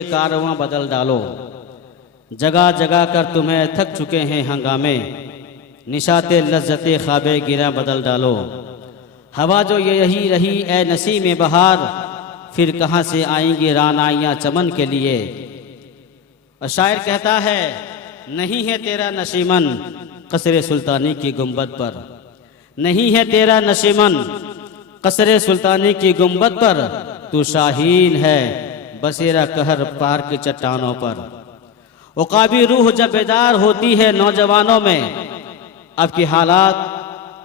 कारवां बदल डालो, जगह जगह कर तुम्हें थक चुके हैं हंगामे, निशाते लज्जते ख्वाबे गिरा बदल डालो। हवा जो ये यही रही ए नसीम बहार, फिर कहाँ से आएंगी रानाइयाँ चमन के लिए। और शायर कहता है, नहीं है तेरा नशीमन कसरे सुल्तानी की गुंबद पर, नहीं है तेरा नशीमन कसरे सुल्तानी की गुंबद पर, तू शाहीन है बसेरा कहर पार की चट्टानों पर। उकाबी रूह जब बेदार होती है नौजवानों में, आपकी हालात,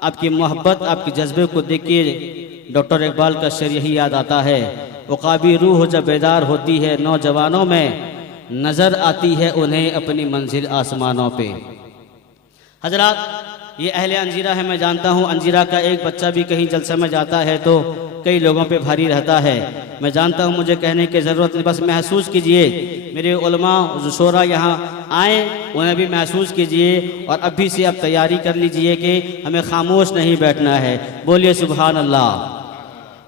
आपकी मोहब्बत, आपके जज्बे को देखिए डॉक्टर इकबाल का शेर यही याद आता है। उकाबी रूह जब बेदार होती है नौजवानों में, नज़र आती है उन्हें अपनी मंजिल आसमानों पे। हजरात, ये अहले अंजीरा है, मैं जानता हूँ अंजीरा का एक बच्चा भी कहीं जलसे में जाता है तो कई लोगों पे भारी रहता है। मैं जानता हूँ, मुझे कहने की ज़रूरत नहीं, बस महसूस कीजिए। मेरे उलमा जो शोरा यहाँ आए उन्हें भी महसूस कीजिए और अभी से आप तैयारी कर लीजिए कि हमें खामोश नहीं बैठना है। बोलिए सुबहान अल्लाह।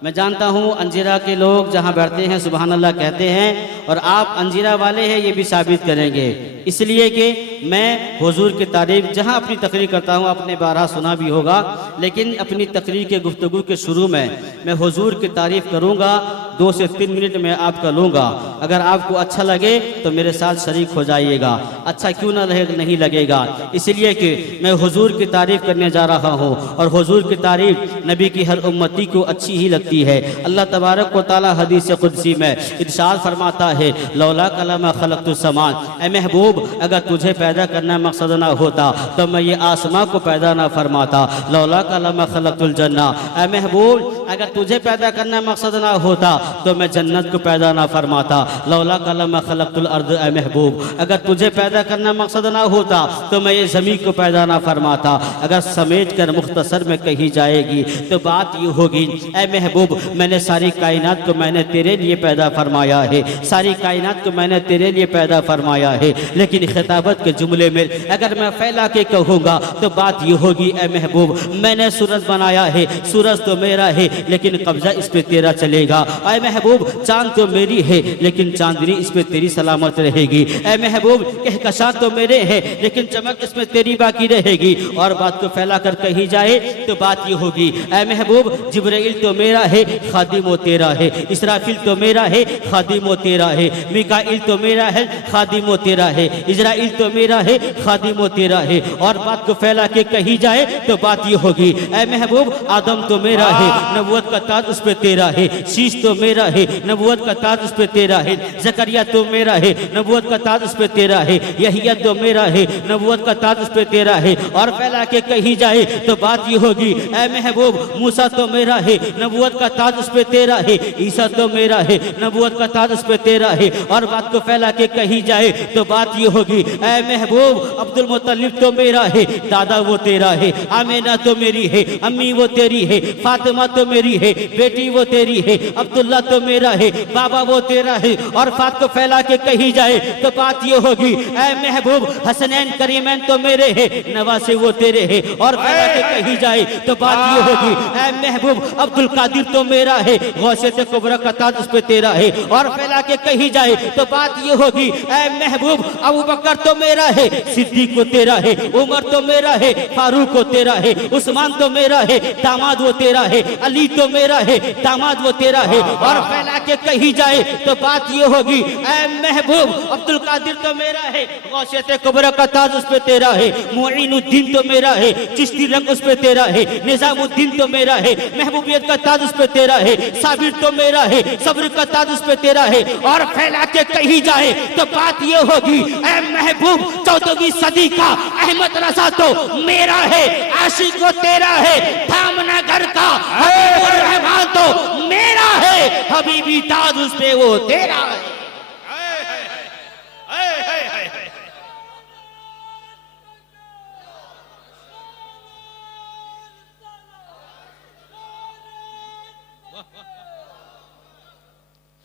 मैं जानता हूँ अंजीरा के लोग जहाँ बैठते हैं सुबहान अल्लाह कहते हैं, और आप अंजीरा वाले हैं ये भी साबित करेंगे, इसलिए कि मैं हुजूर की तारीफ़ जहाँ अपनी तकरीर करता हूँ, आपने बारहा सुना भी होगा, लेकिन अपनी तकरीर के गुफ्तगू के शुरू में मैं हुजूर की तारीफ़ करूँगा, 2 से 3 मिनट में आपका लूँगा। अगर आपको अच्छा लगे तो मेरे साथ शरीक हो जाइएगा, अच्छा क्यों ना नहीं लगेगा, इसलिए कि मैं हुजूर की तारीफ़ करने जा रहा हूँ और हुजूर की तारीफ़ नबी की हर उम्मती को अच्छी ही लगती है। अल्लाह तबारक व तआला हदीस कुदसी में इरशाद फरमाता है, लौला कलमा खलक़तुस समान, ए महबूब अगर तुझे पैदा करना मकसद ना होता तो मैं ये आसमां को पैदा ना फरमाता। लौला कलमा खलक़तुल जन्ना, ए महबूब अगर तुझे पैदा करना मकसद ना होता तो मैं जन्नत को पैदा ना फरमाता। लौला कलमा खलक़तुल अर्द, ए महबूब अगर तुझे पैदा करना मकसद ना होता तो मैं ये ज़मीन को पैदा ना फरमाता। अगर समेट कर मुख्तसर में कही जाएगी तो बात ये होगी, ए महबूब मैंने सारी कायनात को मैंने तेरे लिए पैदा फरमाया है, सारी कायनात को मैंने तेरे लिए पैदा फरमाया है। लेकिन खिताबत के जुमले में अगर मैं फैला के कहूँगा तो बात ये होगी, ए महबूब मैंने सूरज बनाया है, सूरज तो मेरा है लेकिन कब्जा इस पे तेरा चलेगा। ए महबूब चांद तो मेरी है लेकिन चांदनी इस पे तेरी सलामत रहेगी। ए महबूब कहकशां तो मेरे हैं लेकिन चमक इसमें तेरी बाकी रहेगी। और बात को फैला कर कही जाए तो बात ये होगी, ए महबूब जिब्राइल तो मेरा है खादिम वो तेरा है, इसराफिल तो मेरा है खादिम वो तेरा है, मिकाइल तो मेरा है खादिम वो तेरा है, इजराइल तो मेरा है खादिम वो तेरा है। और बात को फैला के कही जाए तो बात ये होगी, ए महबूब आदम तो मेरा है नबूवत का ताज उस पे तेरा है, शीश तो मेरा है नबूवत का ताज उस पे तेरा है, ज़करिया तो मेरा है नबूवत का ताज उस पे तेरा है, यहिया तो मेरा है नबूवत का ताज उस पे तेरा है। और फैला के कही जाए तो बात ये होगी, ए महबूब मूसा तो मेरा है नबूवत का ताज उस पे तेरा है, ईसा तो मेरा है नबूवत का ताज उस पे तेरा है। और बात को फैला के कही जाए तो बात ये होगी, ए महबूब अब्दुल मुत्तलिब तो मेरा है दादा वो तेरा है, आमीना तो मेरी है अम्मी वो तेरी है, फातिमा तो मेरी है बेटी वो तेरी है, अब्दुल्ला तो मेरा है बाबा वो तेरा है। और बात को फैला के कही जाए तो बात ये होगी, ए महबूब हसनैन करीमैन तो मेरे है नवासे वो तेरे है। और फैला के कही जाए तो बात ये होगी, ए महबूब अब्दुल कादिर तो मेरा है गौसे कुबरा का ताज उस पे तेरा है। और फैला के कही जाए तो बात ये होगी, ए महबूब अबू बकर तो मेरा है सिद्दीक वो तेरा है, उमर तो मेरा है फारूक वो तेरा है, उस्मान तो मेरा है दामाद वो तेरा है, अली तो मेरा है दामाद वो तेरा है। और फैला के कही जाए तो बात ये होगी, ए महबूब अब्दुल कादिर तो मेरा है गौसे कुबरा का ताज उस पे तेरा है, मुईनुद्दीन तो मेरा है चिश्ती रंग उस पे तेरा है, निजामुद्दीन तो मेरा है महबूबियत का ताज उस पे तेरा है, साबिर तो मेरा है सब्र का ताज उस पे तेरा है। और फैला के कही जाए तो बात ये होगी, ए महबूब 14वीं सदी का अहमद रजा तो मेरा है, आशिक वो तेरा है, धामनगर का हबीबुर रहमान तो मेरा है, हबीबी ताज उस पे वो तेरा है।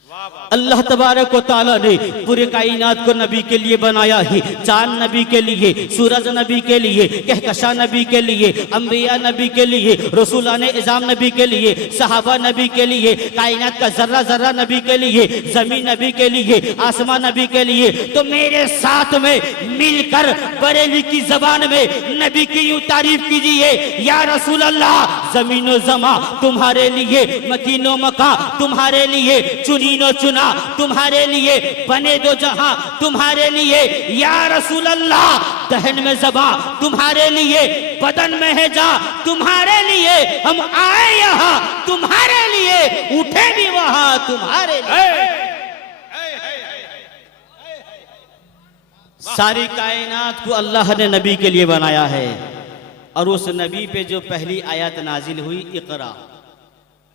वाह वाह अल्लाह तबारक व तआला ने पूरे कायनात को नबी के लिए बनाया है। चांद नबी के लिए, सूरज नबी के लिए, कहकशा नबी के लिए, अंबिया नबी के लिए, रसूलाने इज़ाम नबी के लिए, सहाबा नबी के लिए, कायनात का जर्रा जर्रा नबी के लिए, जमीन नबी के लिए, आसमान नबी के लिए। तो मेरे साथ में मिलकर बरेली की जबान में नबी की यूं तारीफ कीजिए, या रसूल अल्लाह, जमीनो जमा तुम्हारे लिए, मकीनो मका तुम्हारे लिए, चुनीनो चुना तुम्हारे लिए, बने दो जहां तुम्हारे लिए। या रसूल अल्लाह, दहन में ज़बा तुम्हारे लिए, बदन में है जा तुम्हारे लिए, हम आए यहां तुम्हारे लिए, उठे भी वहां तुम्हारे लिए। सारी कायनात को अल्लाह ने नबी के लिए बनाया है। और उस नबी पे जो पहली आयत नाजिल हुई, इकरा,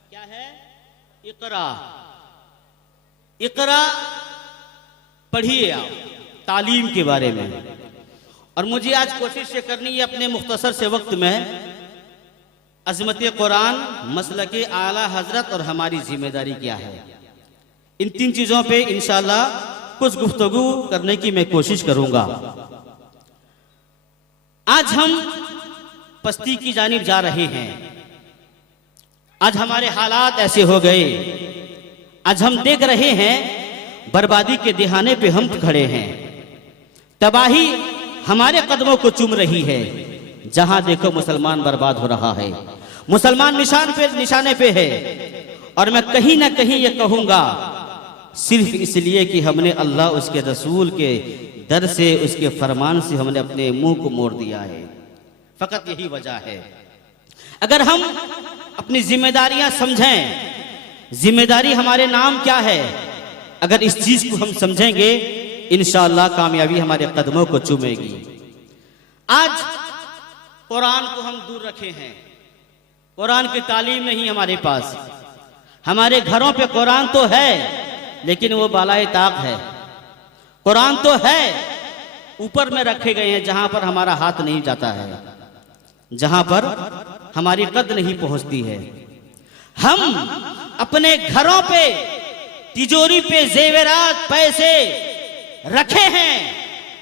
क्या है? इकरा, इकरा पढ़िए आप, तालीम के बारे में। और मुझे आज कोशिश ये करनी है अपने मुख्तसर से वक्त में अज़मत कुरान, मसलके आला हजरत और हमारी जिम्मेदारी क्या है, इन तीन चीज़ों पे इंशाअल्लाह कुछ गुफ्तगू करने की मैं कोशिश करूंगा। आज हम पस्ती की जानिब जा रहे हैं। आज हमारे हालात ऐसे हो गए, आज हम देख रहे हैं बर्बादी के दिहाने पे हम खड़े हैं। तबाही हमारे कदमों को चूम रही है। जहां देखो मुसलमान बर्बाद हो रहा है, मुसलमान निशाने पे है। और मैं कहीं ना कहीं ये कहूंगा, सिर्फ इसलिए कि हमने अल्लाह, उसके रसूल के दर से, उसके फरमान से हमने अपने मुंह को मोड़ दिया है। फकत यही वजह है। अगर हम अपनी जिम्मेदारियां समझें, जिम्मेदारी हमारे नाम क्या है, अगर इस चीज को हम समझेंगे, इंशाअल्लाह कामयाबी हमारे कदमों को चूमेगी। आज कुरान को हम दूर रखे हैं, कुरान की तालीम नहीं हमारे पास। हमारे घरों पे कुरान तो है, लेकिन वो बालाए ताक है। कुरान तो है, ऊपर में रखे गए हैं, जहां पर हमारा हाथ नहीं जाता है, जहां पर हमारी कद नहीं पहुंचती है। हम अपने घरों पे, तिजोरी पे जेवरात, पैसे रखे हैं।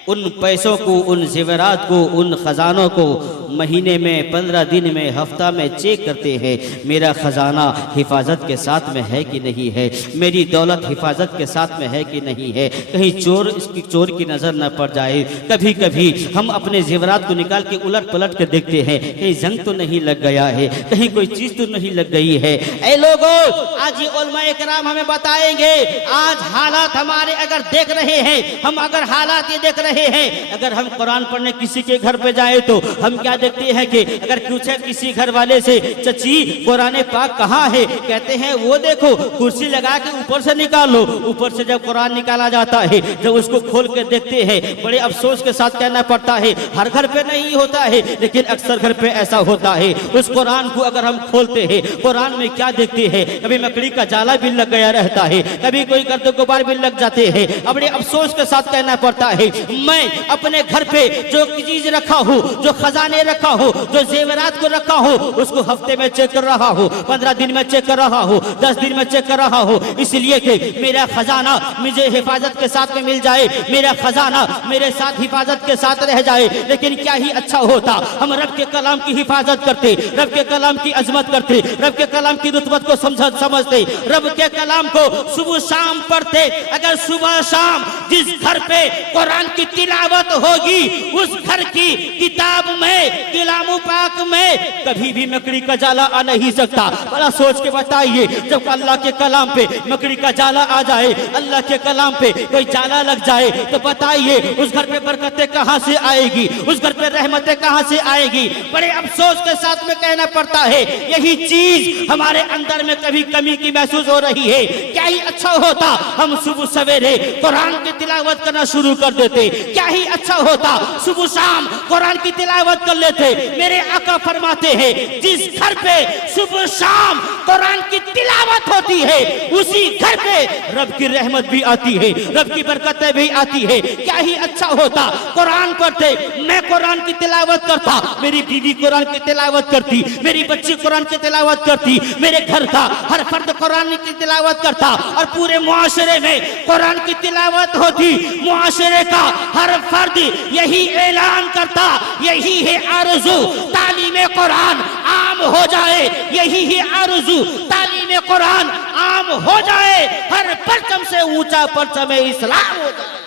उन पैसों को, उन जेवरात को, उन खजानों को महीने में, 15 दिन में, हफ्ता में चेक करते हैं, मेरा खजाना हिफाजत के साथ में है कि नहीं है, मेरी दौलत हिफाजत के साथ में है कि नहीं है, कहीं चोर, इसकी चोर की नजर न पड़ जाए। कभी कभी हम अपने जेवरात को निकाल के उलट पलट कर देखते हैं, कहीं जंग तो नहीं लग गया है, कहीं कोई चीज तो नहीं लग गई है। ऐ लोगों, आज ये उलमाए किराम हमें बताएंगे, आज हालात हमारे अगर देख रहे हैं, हम अगर हालात ये देख रहे हैं, अगर हम कुरान पढ़ने किसी के घर पे जाए तो हम क्या देखते हैं कि अगर पूछे किसी घर वाले से, चची कुरान पाक कहाँ है, कहते हैं वो देखो कुर्सी लगा के ऊपर से निकालो। ऊपर से जब कुरान निकाला जाता है, जब उसको खोल के देखते हैं, बड़े अफसोस के साथ कहना पड़ता है, हर घर पे नहीं होता है, लेकिन अक्सर घर पे ऐसा होता है। उस कुरान को अगर हम खोलते हैं, कुरान में क्या देखते हैं, कभी मकड़ी का जाला भी लग गया रहता है, कभी कोई गर्द गुबार भी लग जाते हैं। बड़े अफसोस के साथ कहना पड़ता है, मैं अपने घर पे जो चीज रखा हूँ, जो खजाने रखा हूँ, जो जेवरात को रखा हूँ, उसको हफ्ते में चेक कर रहा हूँ, 15 दिन में चेक कर रहा हूँ, 10 दिन में चेक कर रहा हूँ, इसलिए कि मेरा खजाना मुझे हिफाजत के साथ में मिल जाए, मेरा खजाना मेरे साथ हिफाजत के साथ रह जाए। लेकिन क्या ही अच्छा होता, हम रब के कलाम की हिफाजत करते, रब के कलाम की अजमत करते, रब के कलाम की रुतबत को समझते, रब के कलाम को सुबह शाम पढ़ते। अगर सुबह शाम जिस घर पे कुरान की तिलावत होगी, उस घर की किताब में, कलाम पाक में कभी भी मकड़ी का जाला आ नहीं सकता। बड़ा सोच के बताइए, जब अल्लाह के कलाम पे मकड़ी का जाला आ जाए, अल्लाह के कलाम पे कोई जाला लग जाए, तो बताइए उस घर पे बरकतें कहां से आएगी, उस घर पे रहमतें कहां से आएगी। बड़े अफसोस के साथ में कहना पड़ता है, यही चीज हमारे अंदर में कभी कमी की महसूस हो रही है। क्या ही अच्छा होता हम सुबह सवेरे कुरान की तिलावत करना शुरू कर देते, क्या ही अच्छा होता सुबह शाम कुरान की तिलावत कर लेते। मेरे आका फरमाते हैं जिस घर पे सुबह शाम कुरान की तिलावत होती है उसी घर पे रब की रहमत भी आती है, रब की बरकतें भी आती है। क्या ही अच्छा होता कुरान पढ़ते, मैं कुरान की तिलावत करता, मेरी बीवी कुरान की तिलावत करती, मेरी बच्ची कुरान की तिलावत करती, मेरे घर का हर फर्द कुरान की तिलावत करता और पूरे मुआशरे में कुरान की तिलावत होती। मुआशरे का हर फर्द यही ऐलान करता, यही है आरज़ू तालीम कुरान आम हो जाए, यही है आरज़ू तालीम कुरान आम हो जाए, हर परचम से ऊंचा परचम इस्लाम हो जाए।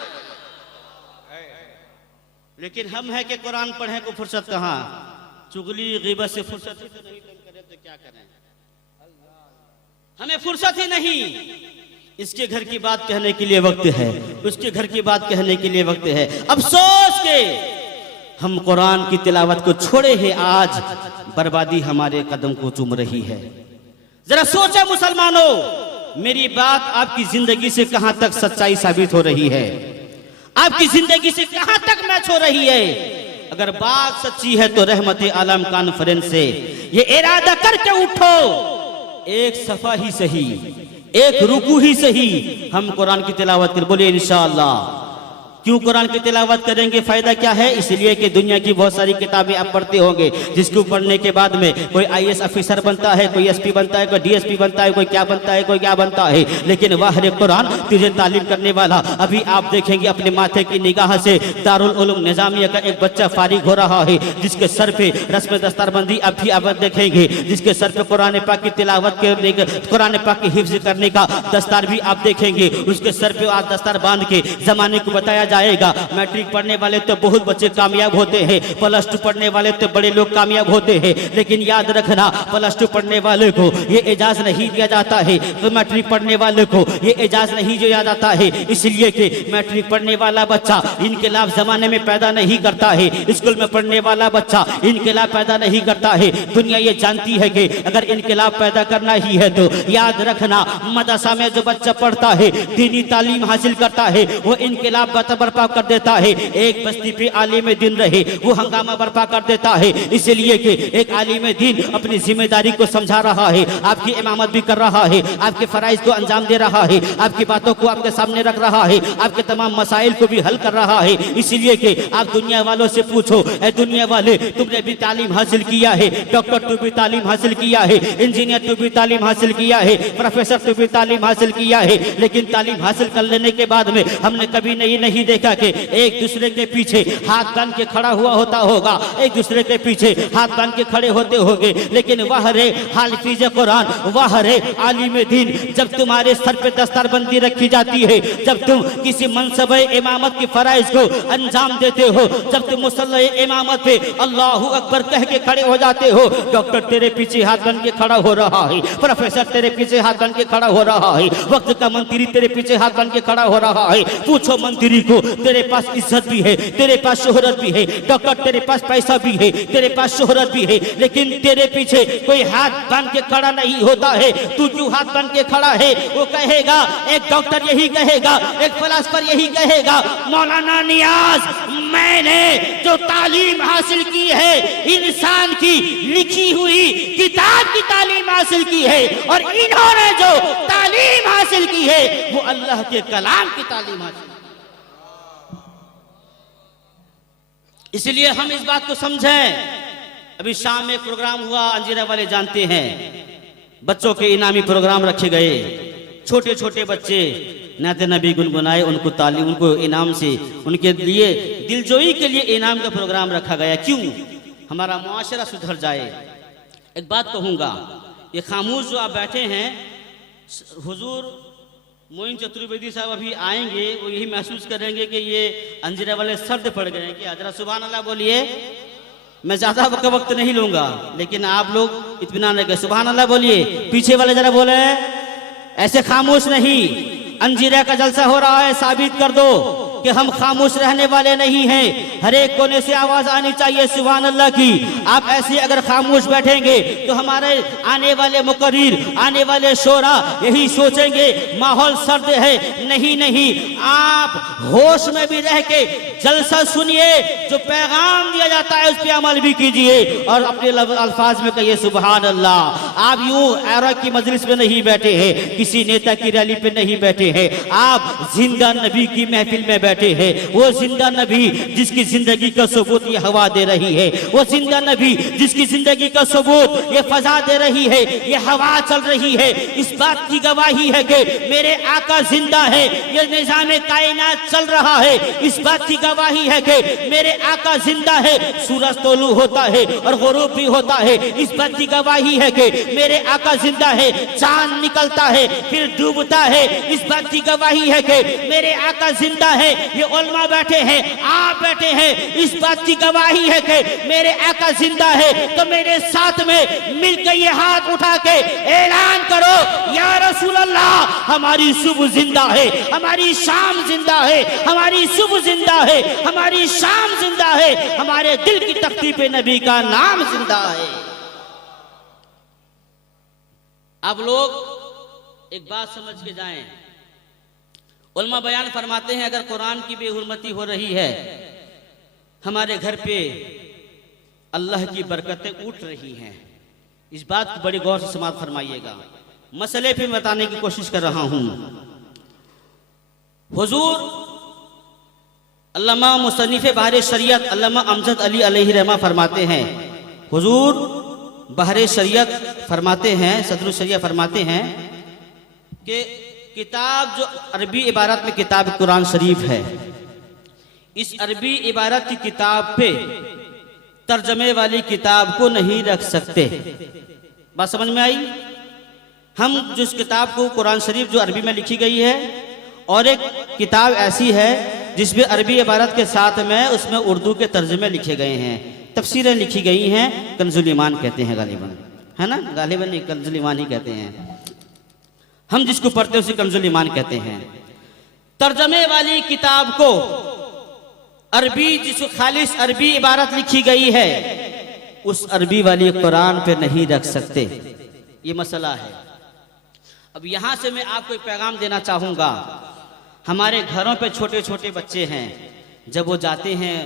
लेकिन हम है कि कुरान पढ़ने को फुर्सत कहाँ, चुगली ग़ीबत से फुर्सत ही तो नहीं, करें तो क्या करें, हमें फुर्सत ही नहीं। इसके घर की बात कहने के लिए वक्त है, उसके घर की बात कहने के लिए वक्त है। अफसोस के हम कुरान की तिलावत को छोड़े हैं, आज बर्बादी हमारे कदम को चूम रही है। जरा सोचे मुसलमानों, मेरी बात आपकी जिंदगी से कहां तक सच्चाई साबित हो रही है, आपकी जिंदगी से कहां तक मैच हो रही है। अगर बात सच्ची है तो रहमत आलम कॉन्फ्रेंस से ये इरादा करके उठो, एक सफा ही सही, एक रुकू ही सही, हम कुरान की तिलावत कर। बोले इंशाअल्लाह। क्यों कुरान की तिलावत करेंगे, फायदा क्या है? इसलिए कि दुनिया की बहुत सारी किताबें आप पढ़ते होंगे जिसको पढ़ने के बाद में कोई आईएएस ऑफिसर बनता है, कोई एसपी बनता है, कोई डीएसपी बनता है, कोई क्या बनता है, कोई क्या बनता है। लेकिन वाह रे कुरान तुझे तालीम करने वाला, अभी आप देखेंगे अपने माथे की निगाह से दारुल उलूम निजामिया का एक बच्चा फारिग हो रहा है जिसके सर पे रस्म दस्तारबंदी अभी आप देखेंगे, जिसके सर पे कुरान पाक की तिलावत करने, कुरान पाक की हिफ्ज करने का दस्तार भी आप देखेंगे, उसके सर पे आज दस्तार बांध के जमाने को बताया जाएगा। मैट्रिक पढ़ने वाले तो बहुत बच्चे कामयाब होते हैं, प्लस टू पढ़ने वाले तो बड़े लोग कामयाब होते हैं, लेकिन याद रखना प्लस टू पढ़ने वाले को ये एजाज नहीं दिया जाता है, तो मैट्रिक पढ़ने वाले को ये एजाज नहीं दिया जाता है। इसलिए कि मैट्रिक पढ़ने वाला बच्चा इनकलाब जमाने में पैदा नहीं करता है, स्कूल में पढ़ने वाला बच्चा इनकलाब पैदा नहीं करता है। दुनिया ये जानती है कि अगर इनकलाब पैदा करना ही है तो याद रखना मदरसा में जो बच्चा पढ़ता है, दीनी तालीम हासिल करता है, वो इनकलाब बर्पा कर देता है। एक बस्ती पे आलिम दिन रहे, वो हंगामा बर्पा कर देता है। इसलिए कि एक आलिम दिन अपनी जिम्मेदारी को समझा रहा है, आपकी इमामत भी कर रहा है, आपके फराइज को अंजाम दे रहा है, आपकी बातों को आपके सामने रख रहा है, आपके तमाम मसाइल को भी हल कर रहा है। इसलिए कि आप दुनिया वालों से पूछो, ए दुनिया वाले तुमने भी तालीम हासिल किया है, डॉक्टर तू भी तालीम हासिल किया है, इंजीनियर तू भी तालीम हासिल किया है, प्रोफेसर तू भी तालीम हासिल किया है, लेकिन तालीम हासिल कर लेने के बाद में हमने कभी नहीं देखा कि एक दूसरे के पीछे हाथ बांध के खड़ा हुआ होता होगा, एक दूसरे के पीछे हाथ बांध के खड़े होते होंगे। लेकिन वाह रे हाफिज कुरान, वाह रे आलिम दीन, जब तुम्हारे सर पे दस्तारबंदी रखी जाती है, जब तुम किसी मनसब इमामत की फराइज को अंजाम देते हो, जब तुम मुसल्ला इमामत पे अल्लाहू अकबर कह के खड़े हो जाते हो, डॉक्टर तेरे पीछे हाथ बांध के खड़ा हो रहा है, प्रोफेसर तेरे पीछे हाथ बांध के खड़ा हो रहा है, वक्त का मंत्री तेरे पीछे हाथ बांध के खड़ा हो रहा है। पूछो मंत्री को, तेरे पास इज्जत भी है, तेरे पास शोहरत भी है, डॉक्टर तेरे पास पैसा भी है, तेरे पास शोहरत भी है, लेकिन तेरे पीछे कोई हाथ बांध के खड़ा नहीं होता है। तू क्यों हाथ बांध के खड़ा है? वो कहेगा, एक डॉक्टर यही कहेगा, एक फिलासफर यही कहेगा, मौलाना नियाज मैंने जो तालीम हासिल की है इंसान की लिखी हुई किताब की तालीम हासिल की है, और इन्होंने जो तालीम हासिल की है वो अल्लाह के कलाम की तालीम हासिल। इसलिए हम इस बात को समझें। अभी शाम में एक प्रोग्राम हुआ, अंजीरा वाले जानते हैं, बच्चों के इनामी प्रोग्राम रखे गए, छोटे छोटे बच्चे नाते नबी गुनगुनाए, उनको तालीम, उनको इनाम से, उनके लिए दिलजोई के लिए इनाम का प्रोग्राम रखा गया। क्यों? हमारा मुआशरा सुधर जाए। एक बात कहूँगा, ये खामोश जो आप बैठे हैं, हुजूर मोइन चतुर्वेदी साहब अभी आएंगे, वो यही महसूस करेंगे कि ये अंजीरा वाले सर्द पड़ गए हैं। कि हजरा सुभान अल्लाह बोलिए। मैं ज़्यादा वक्त नहीं लूँगा, लेकिन आप लोग इत्मीनान रखें, सुभान अल्लाह बोलिए। पीछे वाले जरा बोले, ऐसे खामोश नहीं। अंजीरा का जलसा हो रहा है, साबित कर दो कि हम खामोश रहने वाले नहीं हैं। हर एक कोने से आवाज आनी चाहिए सुभान अल्लाह की। आप ऐसे अगर खामोश बैठेंगे तो हमारे आने वाले मुकर्रिर, आने वाले शोरा यही सोचेंगे माहौल सर्द है। नहीं नहीं, आप होश में भी रह के जलसा सुनिए, जो पैगाम दिया जाता है उस पर अमल भी कीजिए और अपने अल्फाज में कहिए सुभान अल्लाह। आप यूं आरा की मजलिस में नहीं बैठे हैं, किसी नेता की रैली पे नहीं बैठे हैं, आप जिंदा नबी की महफिल में बैठे हैं। वो जिंदा नबी जिसकी जिंदगी का सबूत ये हवा दे रही है, वो जिंदा नबी जिसकी जिंदगी का सबूत ये फजा दे रही है, ये हवा चल रही है। इस बात की गवाही है कि मेरे आका जिंदा है, ये निजाम कायनात चल रहा है। इस बात की गवाही है कि मेरे आका जिंदा है, सूरज तोलू होता है और गुरूब भी होता है। इस बात की गवाही है कि मेरे आका जिंदा है, चांद निकलता है फिर डूबता है। इस बात की गवाही है कि मेरे आका जिंदा है। ये उलमा बैठे हैं, आप बैठे हैं, इस बात की गवाही है कि मेरे आका जिंदा है। तो मेरे साथ में मिलकर ये हाथ उठा के ऐलान करो या रसूल अल्लाह, हमारी सुबह जिंदा है, हमारी शाम जिंदा है, हमारी सुबह जिंदा है, हमारी शाम जिंदा है, हमारे दिल की तख्ती पे नबी का नाम जिंदा है। आप लोग एक बात समझ के जाएं, उलमा बयान फरमाते हैं अगर कुरान की बेहुरमती हो रही है, हमारे घर पे अल्लाह की बरकतें उठ रही हैं। इस बात को बड़ी गौर से समाप्त फरमाइएगा। मसले पे बताने की कोशिश कर रहा हूं। हुजूर अल्लामा मुसन्निफ़े बहरे शरीयत अल्लामा अमजद अली अलैहि रहमा फरमाते हैं, हुजूर बहरे शरीयत फरमाते हैं, सदरुल शरीयत फरमाते हैं कि किताब जो अरबी इबारत में किताब कुरान शरीफ है, इस अरबी इबारत की किताब पे तर्जमे वाली किताब को नहीं रख सकते। बात समझ में आई? हम जिस किताब को कुरान शरीफ जो अरबी में लिखी गई है और एक किताब ऐसी है जिसमें अरबी इबारत के साथ में उसमें उर्दू के तर्जमे लिखे गए हैं, तफसीरें लिखी गई हैं, कंजुल ईमान कहते हैं गालिबन, है ना? गालिबन नहीं, कंजुल ईमान ही कहते हैं। हम जिसको पढ़ते हैं उसे कंजुल ईमान कहते हैं। तर्जमे वाली किताब को अरबी, जिसको खालिस अरबी इबारत लिखी गई है, उस अरबी वाली कुरान पे नहीं रख सकते। ये मसला है। अब यहां से मैं आपको एक पैगाम देना चाहूंगा। हमारे घरों पे छोटे छोटे बच्चे हैं, जब वो जाते हैं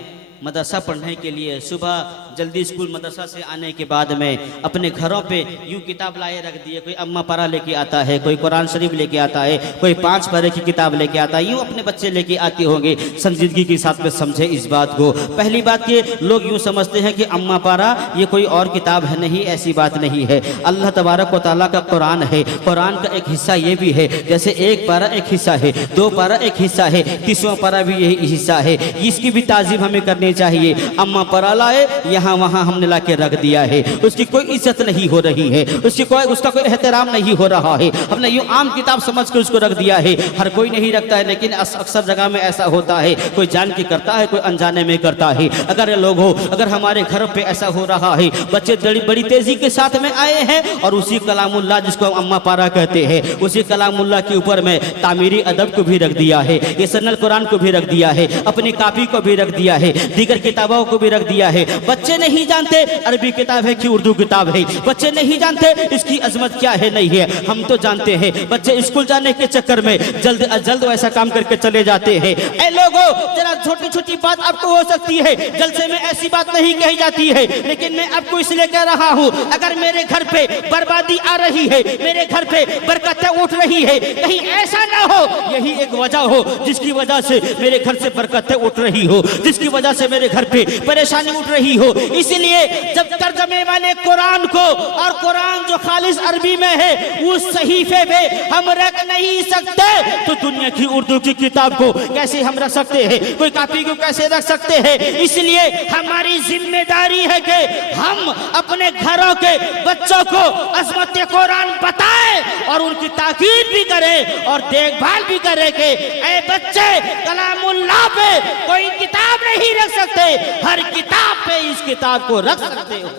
मदरसा पढ़ने के लिए, सुबह जल्दी स्कूल मदरसा से आने के बाद में अपने घरों पे यूं किताब लाए रख दिए। कोई अम्मा पारा लेके आता है, कोई कुरान शरीफ लेके आता है, कोई 5 पारे की किताब लेके आता है। यूं अपने बच्चे लेके आते होंगे। संजीदगी के साथ में समझे इस बात को। पहली बात कि लोग यूं समझते हैं कि अम्मा पारा ये कोई और किताब है, नहीं, ऐसी बात नहीं है। अल्लाह तबारक व तआला का कुरान है। कुरान का एक हिस्सा ये भी है, जैसे 1 पारा एक हिस्सा है, 2 पारा एक हिस्सा है, 30वां पारा भी यही हिस्सा है। इसकी भी ताजीम हमें करनी चाहिए। अम्मा परा लाए, यहाँ वहाँ हमने ला के रख दिया है, उसकी कोई इज्जत नहीं हो रही है, उसका कोई एहतराम नहीं हो रहा है। हमने यूं आम किताब समझ कर उसको रख दिया है। हर कोई नहीं रखता है, लेकिन अक्सर जगह में ऐसा होता है, कोई जान के करता है, कोई अनजाने में करता है। अगर लोग हो, अगर हमारे घर पे ऐसा हो रहा है, बच्चे बड़ी तेजी के साथ में आए हैं और उसी कलामुल्लाह जिसको अम्मा पारा कहते हैं, उसी कलामुल्लाह के ऊपर में तामीरी अदब को भी रख दिया है, ये सन्नल कुरान को भी रख दिया है, अपनी कापी को भी रख दिया है, दीगर किताबों को भी रख दिया है। बच्चे नहीं जानते अरबी किताब है कि उर्दू किताब है, बच्चे नहीं जानते इसकी अजमत क्या है नहीं है। हम तो जानते हैं। बच्चे स्कूल जाने के चक्कर में जल्द अज जल्द ऐसा काम करके चले जाते हैं। ऐ लोगों, जरा छोटी छोटी बात आपको हो सकती है, जलसे में ऐसी बात नहीं कही जाती है, लेकिन मैं आपको इसलिए कह रहा हूँ, अगर मेरे घर पे बर्बादी आ रही है, मेरे घर पे बरकतें उठ रही है, कहीं ऐसा ना हो यही एक वजह हो जिसकी वजह से मेरे घर से बरकतें उठ रही हो, जिसकी वजह से मेरे घर पे परेशानी उठ रही हो। इसलिए जब तर्जमे वाले कुरान को और कुरान जो खालिस अरबी में है उस सहीफे पे हम रख नहीं सकते, तो दुनिया की उर्दू की किताब को कैसे हम रख सकते हैं, कोई कापी को कैसे रख सकते हैं। इसलिए हमारी जिम्मेदारी है कि हम अपने घरों के बच्चों को अज़मत कुरान बताएं और उनकी ताकीद भी करें और देखभाल भी करें कि ऐ बच्चे, कलामुल्लाह पे कोई किताब नहीं रख सकते, हर किताब पे इस किताब को रख सकते हो।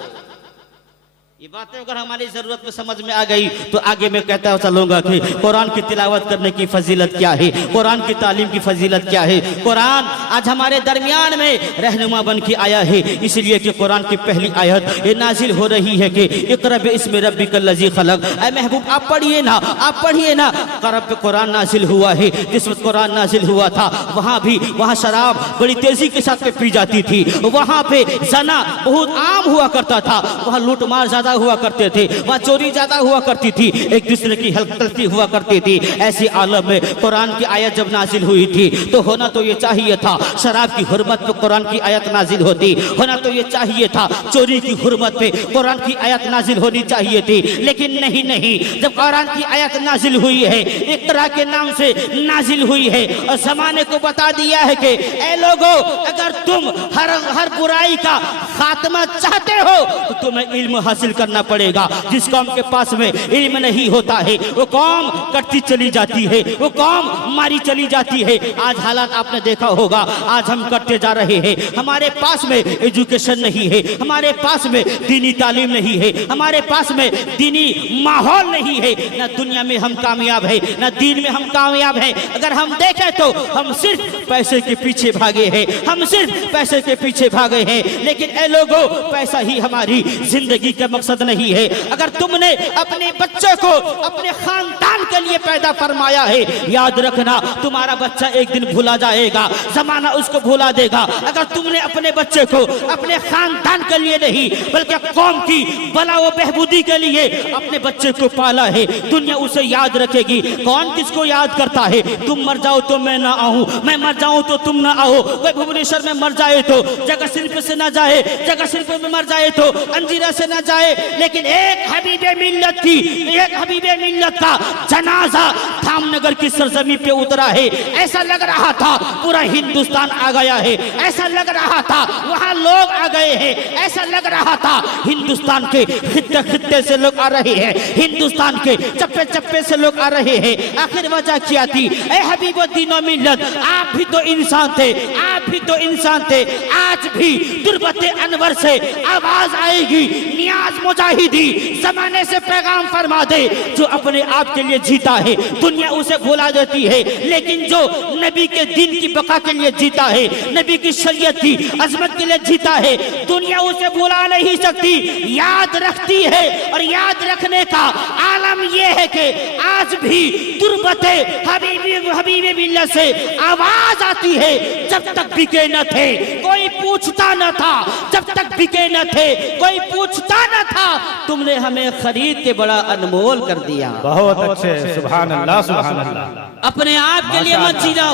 ये बातें अगर हमारी जरूरत में समझ में आ गई तो आगे मैं कहता चलूंगा कि कुरान की तिलावत करने की फजीलत क्या है, कुरान की तालीम की फजीलत क्या है। कुरान आज हमारे दरमियान में रहनुमा बन के आया है, इसलिए कि कुरान की पहली आयत ये नाजिल हो रही है कि इक़रा बिस्मि रब्बिकल लज़ी खलक़। ऐ महबूब आप पढ़िए ना, आप पढ़िए ना। करब पे कुरान नाजिल हुआ है, जिस वक्त कुरान नाजिल हुआ था वहाँ शराब बड़ी तेजी के साथ में पी जाती थी, वहाँ पे ज़ना बहुत आम हुआ करता था, वहाँ लूट मार ज्यादा हुआ करते थे, वहाँ चोरी ज्यादा हुआ करती थी, एक दूसरे की हल्की हुआ करती थी। ऐसी आलम में कुरान की आयत जब नाजिल हुई थी तो होना तो ये चाहिए था शराब की हुर्मत पे कुरान की आयत नाजिल होती, होना तो ये चाहिए था चोरी की हुर्मत पे कुरान की आयत नाजिल होनी चाहिए थी। लेकिन नहीं, जब कुरान की आयत नाजिल हुई है, इक़रा के नाम से नाजिल हुई है और जमाने को बता दिया है कि ऐ लोगों, अगर तुम हर बुराई का खात्मा चाहते हो तो तुम्हें इल्म हासिल करना पड़ेगा। जिस कौम के पास में इल्म नहीं होता है वो कौम कटती चली जाती है, वो कौम मारी चली जाती है। आज हालात आपने देखा होगा, आज हम करते जा रहे हैं। हमारे पास में एजुकेशन नहीं है, हमारे पास में दीनी तालीम नहीं है, हमारे पास में दीनी माहौल नहीं है। ना दुनिया में हम कामयाब है, ना दीन में हम कामयाब है। अगर हम देखें तो हम सिर्फ पैसे के पीछे भागे हैं, हम सिर्फ पैसे के पीछे भागे हैं। लेकिन ऐ लोगों, पैसा ही हमारी जिंदगी का मकसद नहीं है। अगर तुमने अपने बच्चे को अपने खानदान के लिए पैदा फरमाया है, याद रखना तुम्हारा बच्चा एक दिन भूला जाएगा, जमाना उसको भूला देगा। अगर तुमने अपने बच्चे को अपने खानदान के लिए नहीं बल्कि कौम की भला व बहबूदी के लिए अपने बच्चे को पाला है, दुनिया उसे याद रखेगी। कौन किसको याद करता है? तुम मर जाओ तो मैं ना आऊं, मैं मर जाऊं तो तुम ना आओ, कोई भुवनेश्वर में मर जाए तो जगह शिल्प से ना जाए, जगह शिल्प में मर जाए तो अंजीरा से ना जाए। लेकिन एक हबीबे मिल्लत की, एक हबीबे मिल्लत का जनाजा धामनगर की सरजमी पे उतरा है। ऐसा लग रहा था पूरा हिंदुस्तान आ गया है, ऐसा लग रहा था वहां लोग आ गए हैं, ऐसा लग रहा था हिंदुस्तान के खित्ते खित्ते से लोग आ रहे हैं, हिंदुस्तान के चप्पे चप्पे से लोग आ रहे हैं। आखिर वजह क्या थी? ए हबीबुद्दीन व मिल्लत, आप भी तो इंसान थे, आप भी तो इंसान थे। आज भी तुरबते अनवर से आवाज आएगी, नियाज मुजाहिदी जमाने से पैगाम फरमा दे। जो अपने आप के लिए जीता है दुनिया उसे भुला देती है, लेकिन जो नबी के दिन की बका के लिए जीता है, नबी की शरीयत की अजमत के लिए जीता है, दुनिया उसे भुला नहीं सकती, याद रखती है। और याद रखने का आलम यह है कि आज भी तुरबते हबीबे मिल्लत से आवाज आती है। जब तक बिके न थे कोई पूछता न था, जब तक बिके न थे कोई पूछता न था, तुमने हमें खरीद के बड़ा अनमोल कर दिया। बहुत अच्छे, सुभान अल्लाह, सुभान अल्लाह। अपने आप के लिए मत जियो,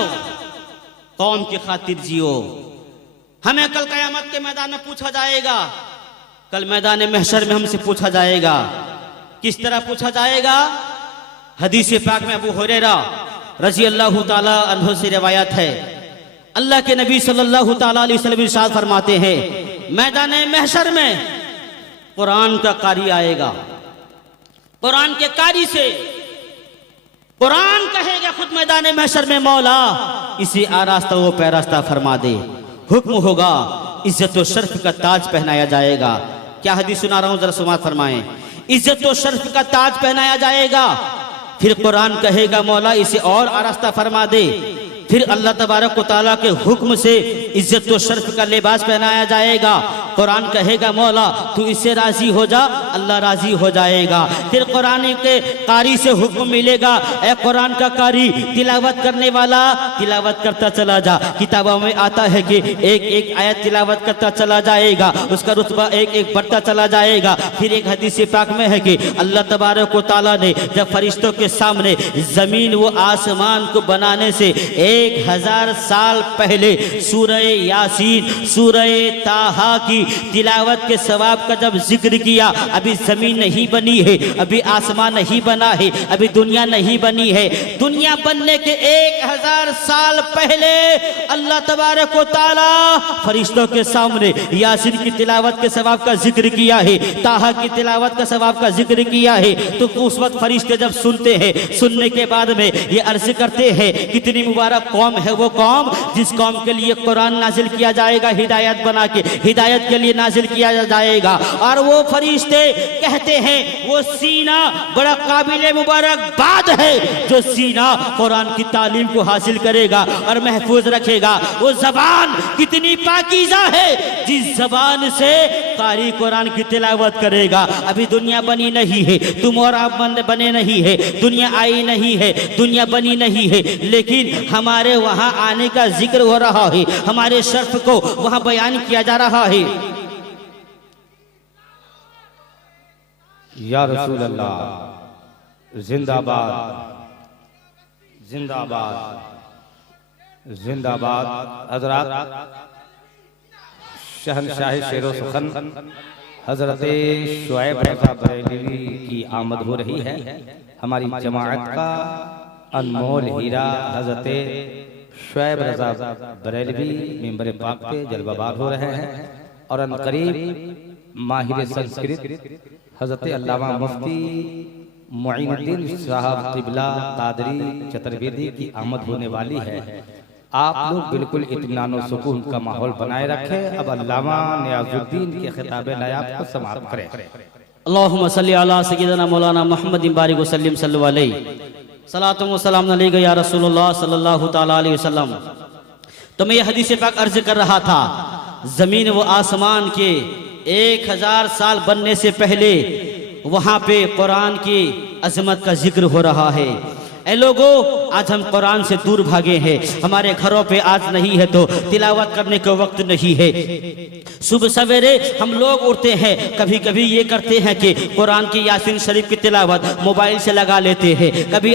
कौम की खातिर जियो। हमें कल कयामत के मैदान में पूछा जाएगा, कल मैदान महशर में हमसे पूछा जाएगा। किस तरह पूछा जाएगा? हदीस पाक में अबू हुरैरा रज़ी अल्लाह ताला अन्हु से रिवायत है, अल्लाह के नबी सल्लल्लाहु ताला अलैहि वसल्लम इरशाद फरमाते हैं, मैदान महशर में कुरान का कारी आएगा, कुरान के कारी से कुरान कहेगा खुद मैदान महशर में, मौला इसे आरास्ता वो पैरास्ता फरमा दे। हुक्म होगा, इज्जत व शर्फ का ताज पहनाया जाएगा। क्या हदीस सुना रहा हूं, जरा सुमात फरमाएं। इज्जत व शर्फ का ताज पहनाया जाएगा, फिर कुरान कहेगा मौला इसे और आरास्ता फरमा दे। फिर अल्लाह तबारक व तआला के हुक्म से इज्जत व शर्फ का लिबास पहनाया जाएगा। कुरान कहेगा मौला तू इससे राजी हो जा, अल्लाह राजी हो जाएगा। फिर कुरान के कारी से हुक्म मिलेगा, ए कुरान का कारी तिलावत करने वाला तिलावत करता चला जा। किताबों में आता है कि एक एक आयत तिलावत करता चला जाएगा, उसका रुतबा एक एक बढ़ता चला जाएगा। फिर एक हदीस पाक में है कि अल्लाह तबारक व तआला ने जब फरिश्तों के सामने जमीन व आसमान को बनाने से 1000 साल पहले सूरह यासीन, सूरह ताहा की तिलावत के सवाब का जब जिक्र किया, अभी जमीन नहीं बनी है, अभी आसमान नहीं बना है, अभी दुनिया नहीं बनी है। दुनिया बनने के 1000 साल पहले अल्लाह तबारक व तआला फरिश्तों के सामने यासीन की तिलावत के सवाब का जिक्र किया है, ताहा की तिलावत का सवाब का जिक्र किया है। तो उस वक्त फरिश्ते जब सुनते हैं, सुनने के बाद में ये अर्ज करते हैं कितनी मुबारक कौम है वो कौम जिस कौम के लिए कुरान नाजिल किया जाएगा हिदायत बना के, हिदायत के लिए नाजिल किया जाएगा। और वो फरिश्ते कहते हैं वो सीना बड़ा काबिल मुबारकबाद है जो सीना कुरान की तालीम को हासिल करेगा और महफूज रखेगा। वो जबान कितनी पाकीज़ा है जिस जबान से कारी कुरान की तिलावत करेगा। अभी दुनिया बनी नहीं है, तुम और आप बने नहीं है, दुनिया आई नहीं है, दुनिया बनी नहीं है, लेकिन हमारे वहां आने का जिक्र हो रहा है, हमारे शर्फ को वहां बयान किया जा रहा है। या रसूल अल्लाह जिंदाबाद जिंदाबाद जिंदाबाद। हजरत शहनशाह शेरो सुखन हजरत शुएब रज़ा बरेलवी की आमद हो रही है। हमारी जमाअत का अनमोल हीरा हजरत शुएब रज़ा बरेलवी मिंबर पाक पे जलवाबाद हो रहे हैं और अनकरीब माहिर संस्कृत हजरत अल्लामा मुफ्ती मुईनुद्दीन साहब क़िबला कादरी चतुर्वेदी की आमद होने वाली है। आप लोग बिल्कुल इत्मीनान और सुकून का माहौल बनाए रखें। अब अल्लामा नियाजुद्दीन के खिताब नायाब को समाप्त करें। अल्लाहुम्मा सल्ली अला सय्यिदना मौलाना मुहम्मद बारिक वसल्लम सल्लल्लाहु अलैहि सलातु व सलाम अलैका या रसूलुल्लाह सल्लल्लाहु तआला अलैहि वसल्लम। तो मैं ये हदीस पाक अर्ज कर रहा था, जमीन व आसमान के 1000 साल बनने से पहले वहां पे कुरान की अजमत का जिक्र हो रहा है। ऐ लोगों, आज हम कुरान से दूर भागे हैं, हमारे घरों पे आज नहीं है तो तिलावत करने का वक्त नहीं है। सुबह सवेरे हम लोग उठते हैं, कभी कभी ये करते हैं कि कुरान की यासीन शरीफ की तिलावत मोबाइल से लगा लेते हैं, कभी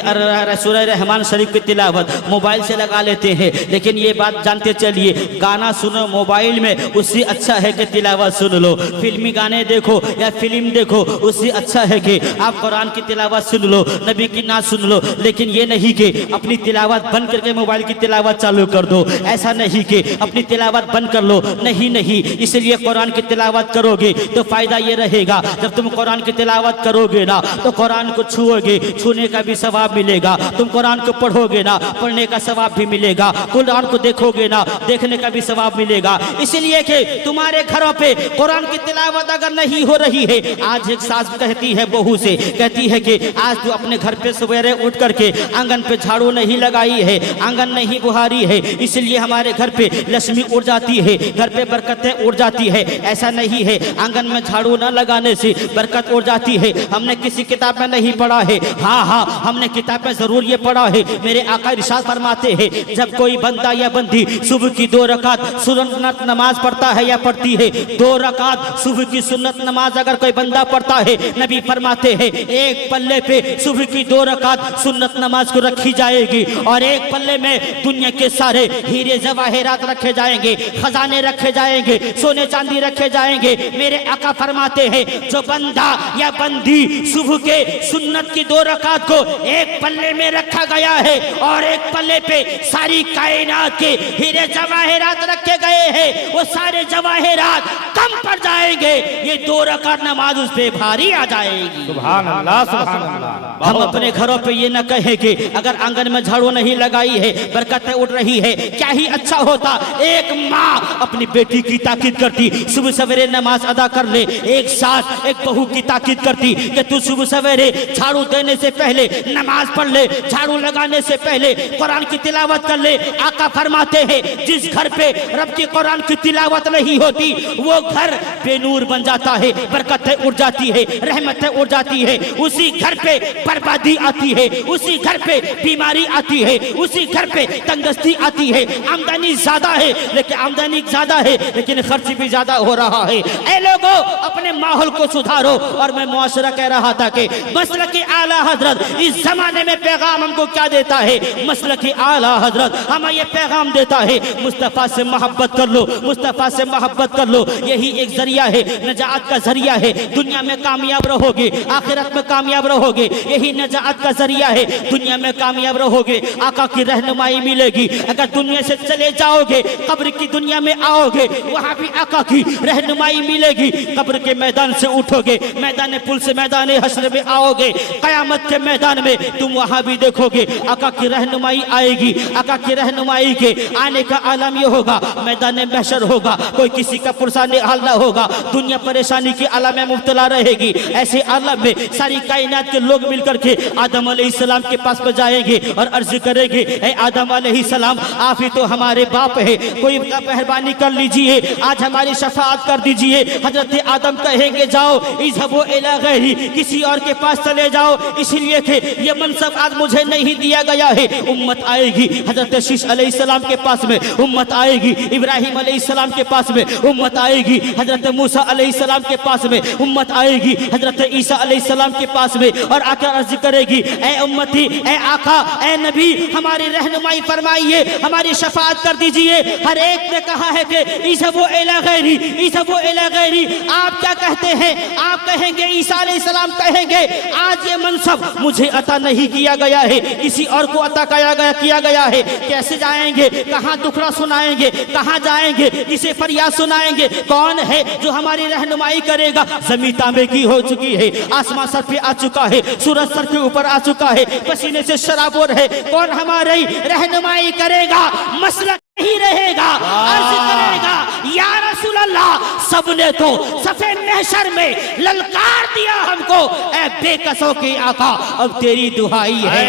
सूरह रहमान शरीफ की तिलावत मोबाइल से लगा लेते हैं। लेकिन ये बात जानते चलिए, गाना सुनो मोबाइल में उससे अच्छा है कि तिलावत सुन लो। फिल्मी गाने देखो या फिल्म देखो उससे अच्छा है कि आप कुरान की तिलावत सुन लो, नबी की नात सुन लो। लेकिन ये नहीं कि अपनी तिलावत बंद करके मोबाइल की तिलावत चालू कर दो, ऐसा नहीं कि अपनी तिलावत बंद कर लो, नहीं नहीं। इसलिए कुरान की तिलावत करोगे तो फायदा ये रहेगा, जब तुम कुरान की तिलावत करोगे ना तो कुरान को छुओगे, छूने का भी सवाब मिलेगा। तुम कुरान को पढ़ोगे ना, पढ़ने का सवाब भी मिलेगा। कुरान को देखोगे ना, देखने का भी सवाब मिलेगा। इसलिए कि तुम्हारे घरों पे कुरान की तिलावत अगर नहीं हो रही है, आज एक सास कहती है बहू से, कहती है कि आज तू अपने घर पे सवेरे उठ करके आंगन पे झाड़ू नहीं लगाई है, आंगन नहीं बुहारी है, इसलिए हमारे घर पे लक्ष्मी उड़ जाती है, घर पे बरकतें उड़ जाती है। ऐसा नहीं है, आंगन में झाड़ू न लगाने से बरकत उड़ जाती है। हमने किसी किताब में नहीं पढ़ा है, हाँ हाँ हमने किताब में जरूर ये पढ़ा है। मेरे आका इरशाद फरमाते हैं, जब कोई बंदा या बंदी सुबह की 2 रकात सुन्नत नमाज पढ़ता है या पढ़ती है, 2 रकात सुबह की सुन्नत नमाज अगर कोई बंदा पढ़ता है, नबी फरमाते हैं एक पल्ले पे सुबह की 2 रकात सुन्नत नमाज को रखी जाएगी और एक पल्ले में दुनिया के सारे हीरे जवाहिरात रखे जाएंगे, खजाने रखे जाएंगे, सोने चांदी रखे जाएंगे। मेरे आका फरमाते हैं जो बंदा या बंदी सुबह के सुन्नत की 2 रकात को एक पल्ले में रखा गया है और एक पल्ले पे सारी कायनात के हीरे जवाहिरात रखे गए हैं, वो सारे जवाहिरात कम पड़ जाएंगे, ये 2 रकात नमाज उस पे भारी आ जाएगी। सुभान अल्लाह सुभान अल्लाह। हम अपने घरों पे ये न कहें कि अगर आंगन में झाड़ू नहीं लगाई है बरकतें उड़ रही है, क्या ही अच्छा होता एक माँ अपनी बेटी की ताकीद करती, सुबह सवेरे नमाज अदा कर ले। एक सास एक बहू की ताकीद करती कि तू सुबह सवेरे झाड़ू देने से पहले नमाज पढ़ ले, झाड़ू लगाने से पहले कुरान की तिलावत कर ले। आका फरमाते हैं जिस घर पे रब की कुरान की तिलावत नहीं होती वो घर बेनूर बन जाता है, बरकतें उड़ जाती है, रहमतें उड़ जाती है। उसी घर पे बर्बादी आती है, उसी घर पे बीमारी आती है, उसी घर पे तंगदस्ती आती है। आमदनी ज्यादा है लेकिन आमदनी ज्यादा है लेकिन खर्च भी ज्यादा हो रहा है। ऐ लोगों, अपने माहौल को सुधारो। और मैं मुआशरा कह रहा था कि मसलक की आला हजरत इस जमाने में पैगाम हमको क्या देता है? मसलक की आला हजरत हमें ये पैगाम देता है मुस्तफा से मोहब्बत कर लो, मुस्तफा से मोहब्बत कर लो। यही एक जरिया है, नजात का जरिया है। दुनिया में कामयाब रहोगे, आखिरत में कामयाब रहोगे। यही नजात का जरिया है, दुनिया में कामयाब कामयाब रहोगे, आका की रहनुमाई मिलेगी। अगर दुनिया से चले जाओगे, कब्र की दुनिया में आओगे, वहां भी आका की रहनुमाई मिलेगी। कब्र के मैदान से उठोगे, मैदान पुल से मैदान हश्र में आओगे, कयामत के मैदान में तुम वहां भी देखोगे आका की रहनुमाई आएगी। आका की रहनुमाई के आने का आलम यह होगा, मैदान महशर होगा, कोई किसी का पुरसाने हाल ना होगा, दुनिया परेशानी के आलम में मुब्तला रहेगी। ऐसे आलम में सारी कायनात के लोग मिलकर के आदम अलैहिस्सलाम के पास में जाएंगे और अर्ज करेंगे, ए आदम अलैहिस्सलाम, आप ही तो हमारे बाप है, कोई मेहरबानी कर लीजिए, आज हमारी शफाअत कर दीजिए। हजरत आदम कहेंगे, जाओ इज़हबू इला गैरी, किसी और के पास चले जाओ, इसलिए कि ये मनसब आज मुझे नहीं दिया गया है। उम्मत आएगी, हजरत शीश अलैहिस्सलाम के पास में उम्मत आएगी, इब्राहिम अलैहिस्सलाम के पास में उम्मत आएगी, हजरत मूसा अलैहिस्सलाम के पास में उम्मत आएगी, हजरत ईसा अलैहिस्सलाम के पास में, और आकर अर्ज करेगी, ए उम्मती, ए आका, ए नबी, हमारी रहनुमाई फरमाइए, हमारी शफाअत कर दीजिए। हर एक ने कहा है कि इज़हबू इला गैरी, इज़हबू इला गैरी, आप क्या कहते हैं? आप कहेंगे, ईसा अलैहिस्सलाम कहेंगे, आज ये मनसब मुझे अता नहीं किया गया है, किसी और को अता किया गया है। कैसे जाएंगे? कहाँ दुखड़ा सुनाएंगे? कहाँ जाएंगे? किसे फरियाद सुनाएंगे? कौन है जो हमारी रहनुमाई करेगा? ज़मीन तांबे की हो चुकी है, आसमान सर पे आ चुका है, सूरज सर के ऊपर आ चुका है, पसीने से शराबोर है, कौन हमारी रहनुमाई करेगा? मसला नहीं रहेगा, अर्ज करेगा, या रसूल अल्लाह, सबने तो सफे महशर में ललकार दिया हमको, ए बेकसों की आका, अब तेरी दुहाई है।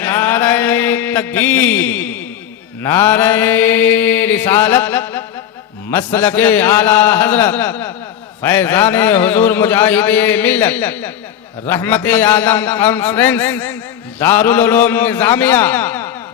नारे तकबीर, नारे रिसालत, मसलके आला हजरत फैजाने हुजूर मुजाहिदे मिल्लत, रहमते आलम कॉन्फ्रेंस, दारुल उलूम निजामिया,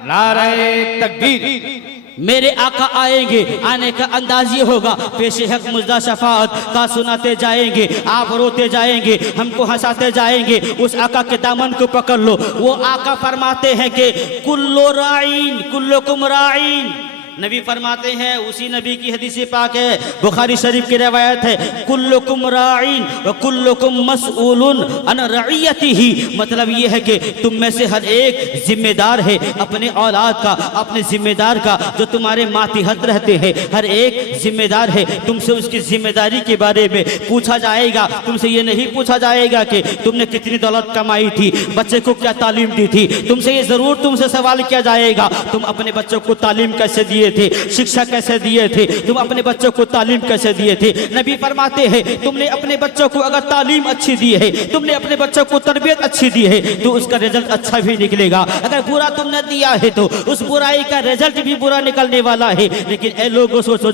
नारे तकबीर। मेरे आका आएंगे, आने का अंदाज ये होगा, पेश हक मुजदा शफाअत का सुनाते जाएंगे, आप रोते जाएंगे, हमको हंसाते जाएंगे। उस आका के दामन को पकड़ लो। वो आका फरमाते हैं कि कुल्लु राइन कुल्लुकुम राइन, नबी फरमाते हैं, उसी नबी की हदीस पाक है, बुखारी शरीफ की रवायत है, कुल्लुकुम राइन व कुल्लुकुम मसऊलुन अन रइयतिही, मतलब ये है कि तुम में से हर एक जिम्मेदार है अपने औलाद का, अपने जिम्मेदार का, जो तुम्हारे मातिहत रहते हैं, हर एक जिम्मेदार है। तुमसे उसकी जिम्मेदारी के बारे में पूछा जाएगा। तुमसे ये नहीं पूछा जाएगा कि तुमने कितनी दौलत कमाई थी, बच्चे को क्या तालीम दी थी, तुमसे ये जरूर तुमसे सवाल किया जाएगा, तुम अपने बच्चों को तालीम कैसे दिए थे, शिक्षा कैसे दिए थे, तुम अपने बच्चों को तालीम कैसे दिए थे। नबी फरमाते हैं, तुमने अपने बच्चों को अगर तालीम अच्छी दी है, तुमने अपने बच्चों को तरबियत अच्छी दी है, तो उसका रिजल्ट अच्छा भी निकलेगा। अगर बुरा तुमने दिया है तो उस बुराई का रिजल्ट भी बुरा निकलने वाला है। लेकिन ए लोगों, सोचो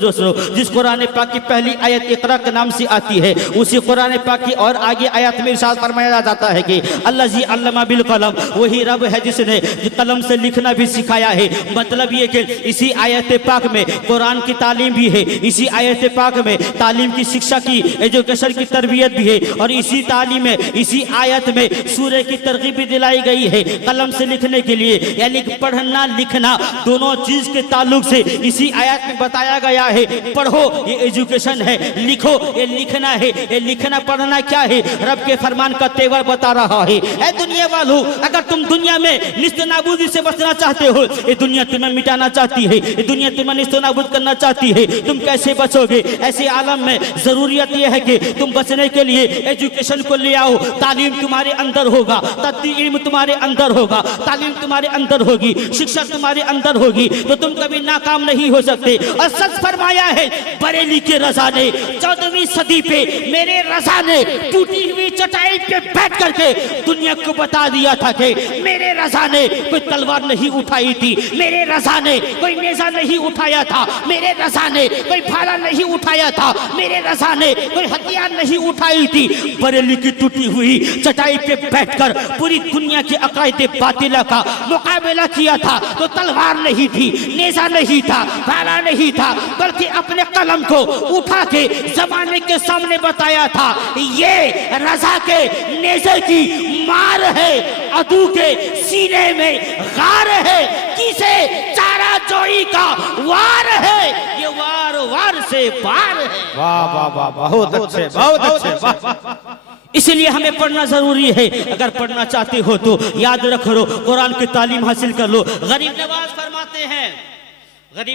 जिस कुरान पाक की पहली आयत इक़रा के नाम से आती है, उसी कुरान पाक की और आगे आयत में इरशाद फरमाया जाता है कि अल्लाज़ी अल्लमा बिल कलम, वही रब है जिसने कलम से लिखना भी सिखाया है। मतलब ये कि इसी आयत पाक में कुरान की तालीम भी है, इसी आयत पाक में तालीम की शिक्षा की, एजुकेशन की तरबियत भी है, और इसी तालीम में, इसी आयत में सूरह की तरगीब भी दिलाई गई है कलम से लिखने के लिए, यानी पढ़ना लिखना दोनों चीज के ताल्लुक से इसी आयत में बताया गया है। पढ़ो, ये एजुकेशन है, लिखो, ये लिखना है। ये लिखना पढ़ना क्या है? रब के फरमान का तेवर बता रहा है। ऐ दुनिया वालों, अगर तुम दुनिया में निस्तनाबूदी से बचना चाहते हो, ये दुनिया तुम्हें मिटाना चाहती है, दुनिया तुम्हें निस्तनाबूद करना चाहती है, तुम कैसे बचोगे? ऐसे आलम में जरूरियत यह है कि तुम बचने के लिए एजुकेशन को ले आओ। तालीम तुम्हारे अंदर होगा, इल्म तुम्हारे अंदर होगा, तालीम तुम्हारे अंदर होगी, शिक्षा तुम्हारे अंदर होगी, तो तुम कभी नाकाम नहीं हो सकते। और सच फरमाया है बरेली के रजा ने 14वीं सदी पे, मेरे रजा ने टूटी हुई चटाई पे बैठ करके दुनिया को बता दिया था कि मेरे रजा ने कोई तलवार नहीं उठाई थी, मेरे रजा ने कोई नेजा नहीं उठाया था, मेरे रजा ने कोई भाला नहीं उठाया था, मेरे रजा ने कोई हथियार नहीं उठाई थी। बरेली की टूटी हुई चटाई पे बैठकर पूरी दुनिया के अकायदे बातिला का मुकाबला किया था, तो तलवार नहीं थी, नेजा नहीं था, भाला नहीं था, बल्कि अपने कलम को उठा के जमाने के सामने बताया था, ये रजा के नेजे की मार है, अदू के सीने में गार है, किसे चारा जोई का वार है, ये वार वार से पार है। वाह वाह वाह, बहुत अच्छे, बहुत अच्छे, वाह। इसलिए हमें पढ़ना जरूरी है। अगर पढ़ना चाहते हो तो याद रख लो, कुरान की तालीम हासिल कर लो। गरीब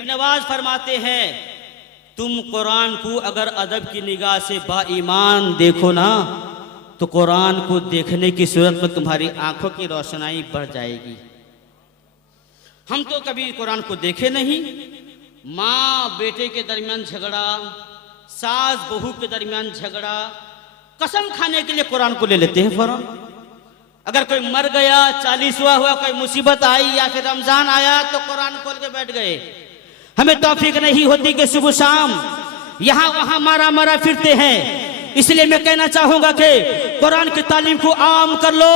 नवाज फरमाते हैं तुम कुरान को अगर अदब की निगाह से बाईमान देखो ना तो कुरान को देखने की सूरत में तुम्हारी आंखों की रोशनाई बढ़ जाएगी। हम तो कभी कुरान को देखे नहीं। माँ बेटे के दरमियान झगड़ा, सास बहू के दरमियान झगड़ा, कसम खाने के लिए कुरान को ले लेते हैं फौरन। अगर कोई मर गया, 40वां हुआ, कोई मुसीबत आई या फिर रमजान आया तो कुरान खोल के बैठ गए। हमें तौफीक नहीं होती कि सुबह शाम यहां वहां मारा मारा फिरते हैं। इसलिए मैं कहना चाहूंगा कि कुरान की तालीम को आम कर लो,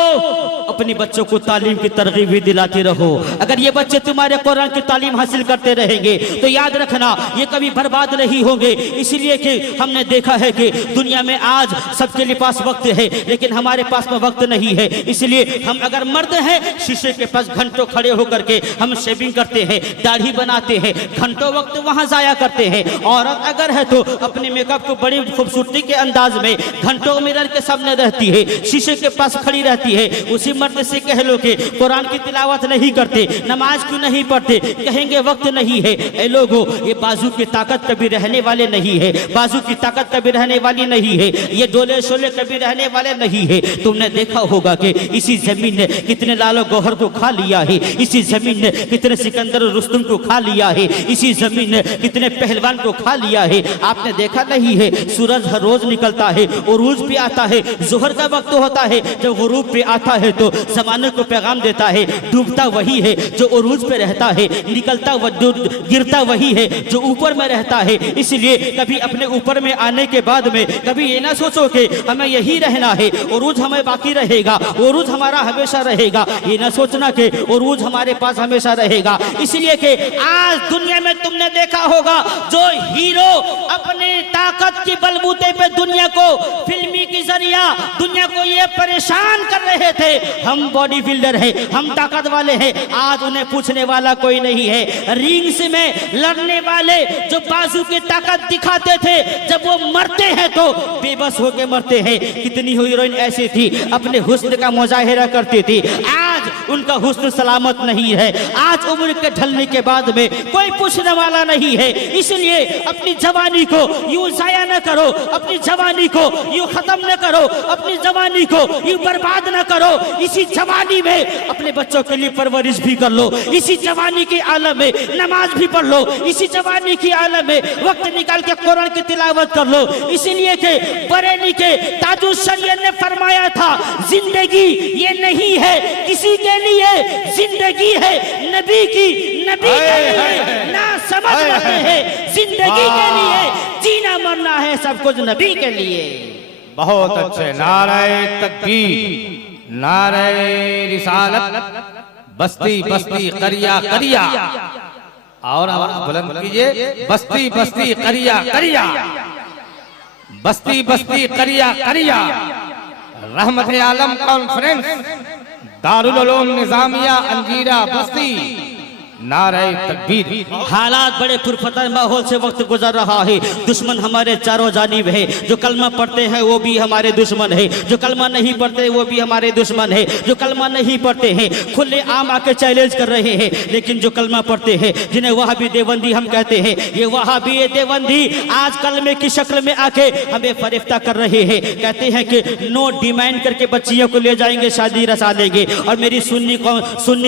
अपने बच्चों को तालीम की तरगीब भी दिलाते रहो। अगर ये बच्चे तुम्हारे कुरान की तालीम हासिल करते रहेंगे तो याद रखना ये कभी बर्बाद नहीं होंगे। इसलिए कि हमने देखा है कि दुनिया में आज सबके लिए पास वक्त है, लेकिन हमारे पास में वक्त नहीं है। इसलिए हम अगर मर्द हैं, शीशे के पास घंटों खड़े होकर के हम शेविंग करते हैं, दाढ़ी बनाते हैं, घंटों वक्त वहां जाया करते हैं। औरत अगर है तो अपने मेकअप को बड़ी खूबसूरती के अंदाज में घंटों मिरर के सामने रहती है, शीशे के पास खड़ी रहती है। उसी मर्द से कह लो कि कुरान की तिलावत नहीं करते, नमाज क्यों नहीं पढ़ते, कहेंगे वक्त नहीं है। ए लोगों, ये बाजू की ताकत कभी रहने वाले नहीं है, बाजू की ताकत कभी रहने वाली नहीं है, ये डोले शोले कभी रहने वाले नहीं है। तुमने देखा होगा कि इसी जमीन ने कितने लालो गौहर को खा लिया है, इसी जमीन ने कितने सिकंदर रुस्तुम को खा लिया है, इसी जमीन ने कितने पहलवान को खा लिया है। आपने देखा नहीं है, सूरज हर रोज निकलता है, उरूज पे आता है, जोहर का वक्त होता है, जब गुरूब पे आता है तो जमाने को पैगाम देता है। डूबता वही है जो उरूज पे रहता है, निकलता गिरता वही है जो ऊपर में रहता है। इसलिए कभी अपने ऊपर में आने के बाद में कभी ये ना सोचो कि हमें यही रहना है, उरूज हमें बाकी रहेगा, उरूज हमारा हमेशा रहेगा। ये ना सोचना कि उरूज हमारे पास हमेशा रहेगा। इसलिए कि आज दुनिया में तुमने देखा होगा जो हीरो अपने ताकत की बलबूते पे दुनिया को फिल्मी की जरिया दुनिया को ये परेशान कर रहे थे, हम बॉडी बिल्डर है, हम ताकत वाले हैं, आज उन्हें पूछने वाला कोई नहीं है। रिंग्स में लड़ने वाले जो बाजू की ताकत दिखाते थे, जब वो मरते हैं तो बेबस होके मरते हैं। कितनी हीरोइन ऐसी थी अपने हुस्न का मुजाहिरा करती थी, आज उनका हुस्न सलामत नहीं है। आज उम्र के ढलने के बाद में कोई पूछने वाला नहीं है। इसलिए अपनी जवानी को यूं जाया न करो, अपनी जवानी को यूं खत्म न करो, अपनी जवानी को यूं बर्बाद न करो। इसी जवानी में अपने बच्चों के लिए परवरिश भी कर लो, इसी जवानी के आलम में नमाज भी पढ़ लो, इसी जवानी के आलम में वक्त निकाल के कुरान की तिलावत कर लो। इसीलिए कि बरेली के ताजुल शरीयत ने फरमाया था, जिंदगी ये नहीं है किसी के लिए, जिंदगी है नबी की, नबी के लिए ना समझ रहे हैं, जिंदगी के लिए जीना मरना है सब कुछ नबी के लिए। बहुत अच्छे, नारे तकबीर, नारे रिसालत, बस्ती बस्ती करिया करिया, और आवाज बुलंद कीजिए, बस्ती बस्ती करिया करिया, बस्ती बस्ती करिया करिया। रहमत आलम कॉन्फ्रेंस, दारुल उलूम निजामिया अंजीरा बस्ती, नारे तकबीर। हालात बड़े पुरफतर माहौल से वक्त गुजर रहा है, दुश्मन हमारे चारों जानिब है। जो कलमा पढ़ते हैं वो भी हमारे दुश्मन है, जो कलमा नहीं पढ़ते वो भी हमारे दुश्मन है। जो कलमा नहीं पढ़ते हैं खुले आम आके चैलेंज कर रहे हैं, लेकिन जो कलमा पढ़ते हैं, जिन्हें वहाबी देवबंदी हम कहते हैं, ये वहाबी देवबंदी आज कलमे की शक्ल में आके हमें फरिफ्ता कर रहे हैं। कहते हैं कि नो डिमांड करके बच्चियों को ले जाएंगे, शादी रचा देंगे। और मेरी सुन्नी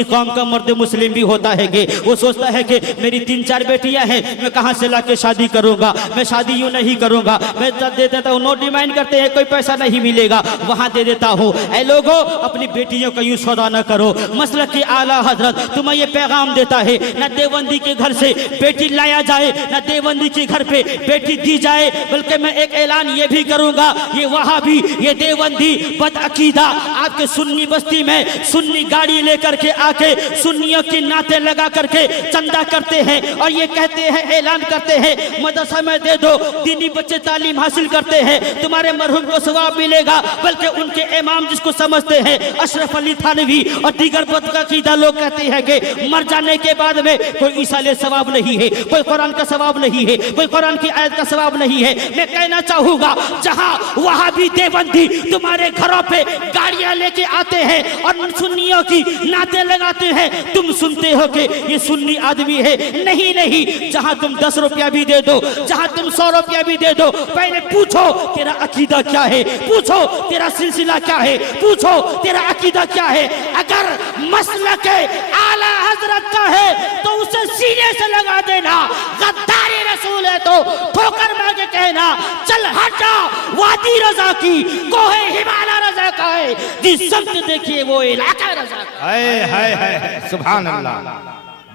कौम का मर्द मुस्लिम भी होता है, वो सोचता है कि मेरी 3-4 बेटियां हैं, मैं कहां से लाके शादी करूंगा, मैं शादी यूं नहीं करूंगा, मैं दे देता हूं। नो डिमांड करते हैं, कोई पैसा नहीं मिलेगा, वहां दे देता हूं। ऐ लोगों, अपनी बेटियों का यूं सौदा न करो। मसलक की आला हजरत तुम्हें ये पैगाम देता है, न देवबंदी के घर से बेटी लाया जाए, न देवबंदी के घर पे बेटी दी जाए। बल्कि मैं एक ऐलान ये भी करूंगा, ये वहाबी, ये देवबंदी बदअकीदा आपके सुन्नी बस्ती में सुन्नी गाड़ी लेकर के आके सुन्नियों के नाते लगा करके चंदा करते हैं और ये कहते हैं, ऐलान करते हैं मदरसा में दे दो, दीनी बच्चे तालीम हासिल करते हैं, तुम्हारे मरहूम को सवाब मिलेगा। बल्कि उनके इमाम जिसको समझते हैं अशरफ अली थानवी और दीगर बदअकीदा लोग कहते हैं कि मर जाने के बाद में कोई ईसाले सवाब नहीं है, कोई कुरान का सवाब नहीं है, कोई कुरान की आयत का सवाब नहीं है। मैं कहना चाहूंगा जहां वहाबी देवबंदी तुम्हारे घरों पे गाड़ियां लेके आते हैं और सुन्नियों की नाते लगाते हैं, तुम सुनते हो कि ये सुन्नी आदमी है। नहीं नहीं, जहां तुम 10 रुपया भी दे दो, जहां तुम 100 रुपया भी दे दो, पहले पूछो तेरा अकीदा क्या है, पूछो तेरा सिलसिला क्या है, पूछो तेरा अकीदा क्या है। अगर मसलक आला हजरत का है तो उसे सीने से लगा देना, गद्दारी रसूल है तो ठोकर मार के कहना चल हट जा, वादी रजा की कोहे हिमालय रजा का है, जिस समत देखिए वो इलाका रजा का है। हाय हाय हाय, सुभान अल्लाह,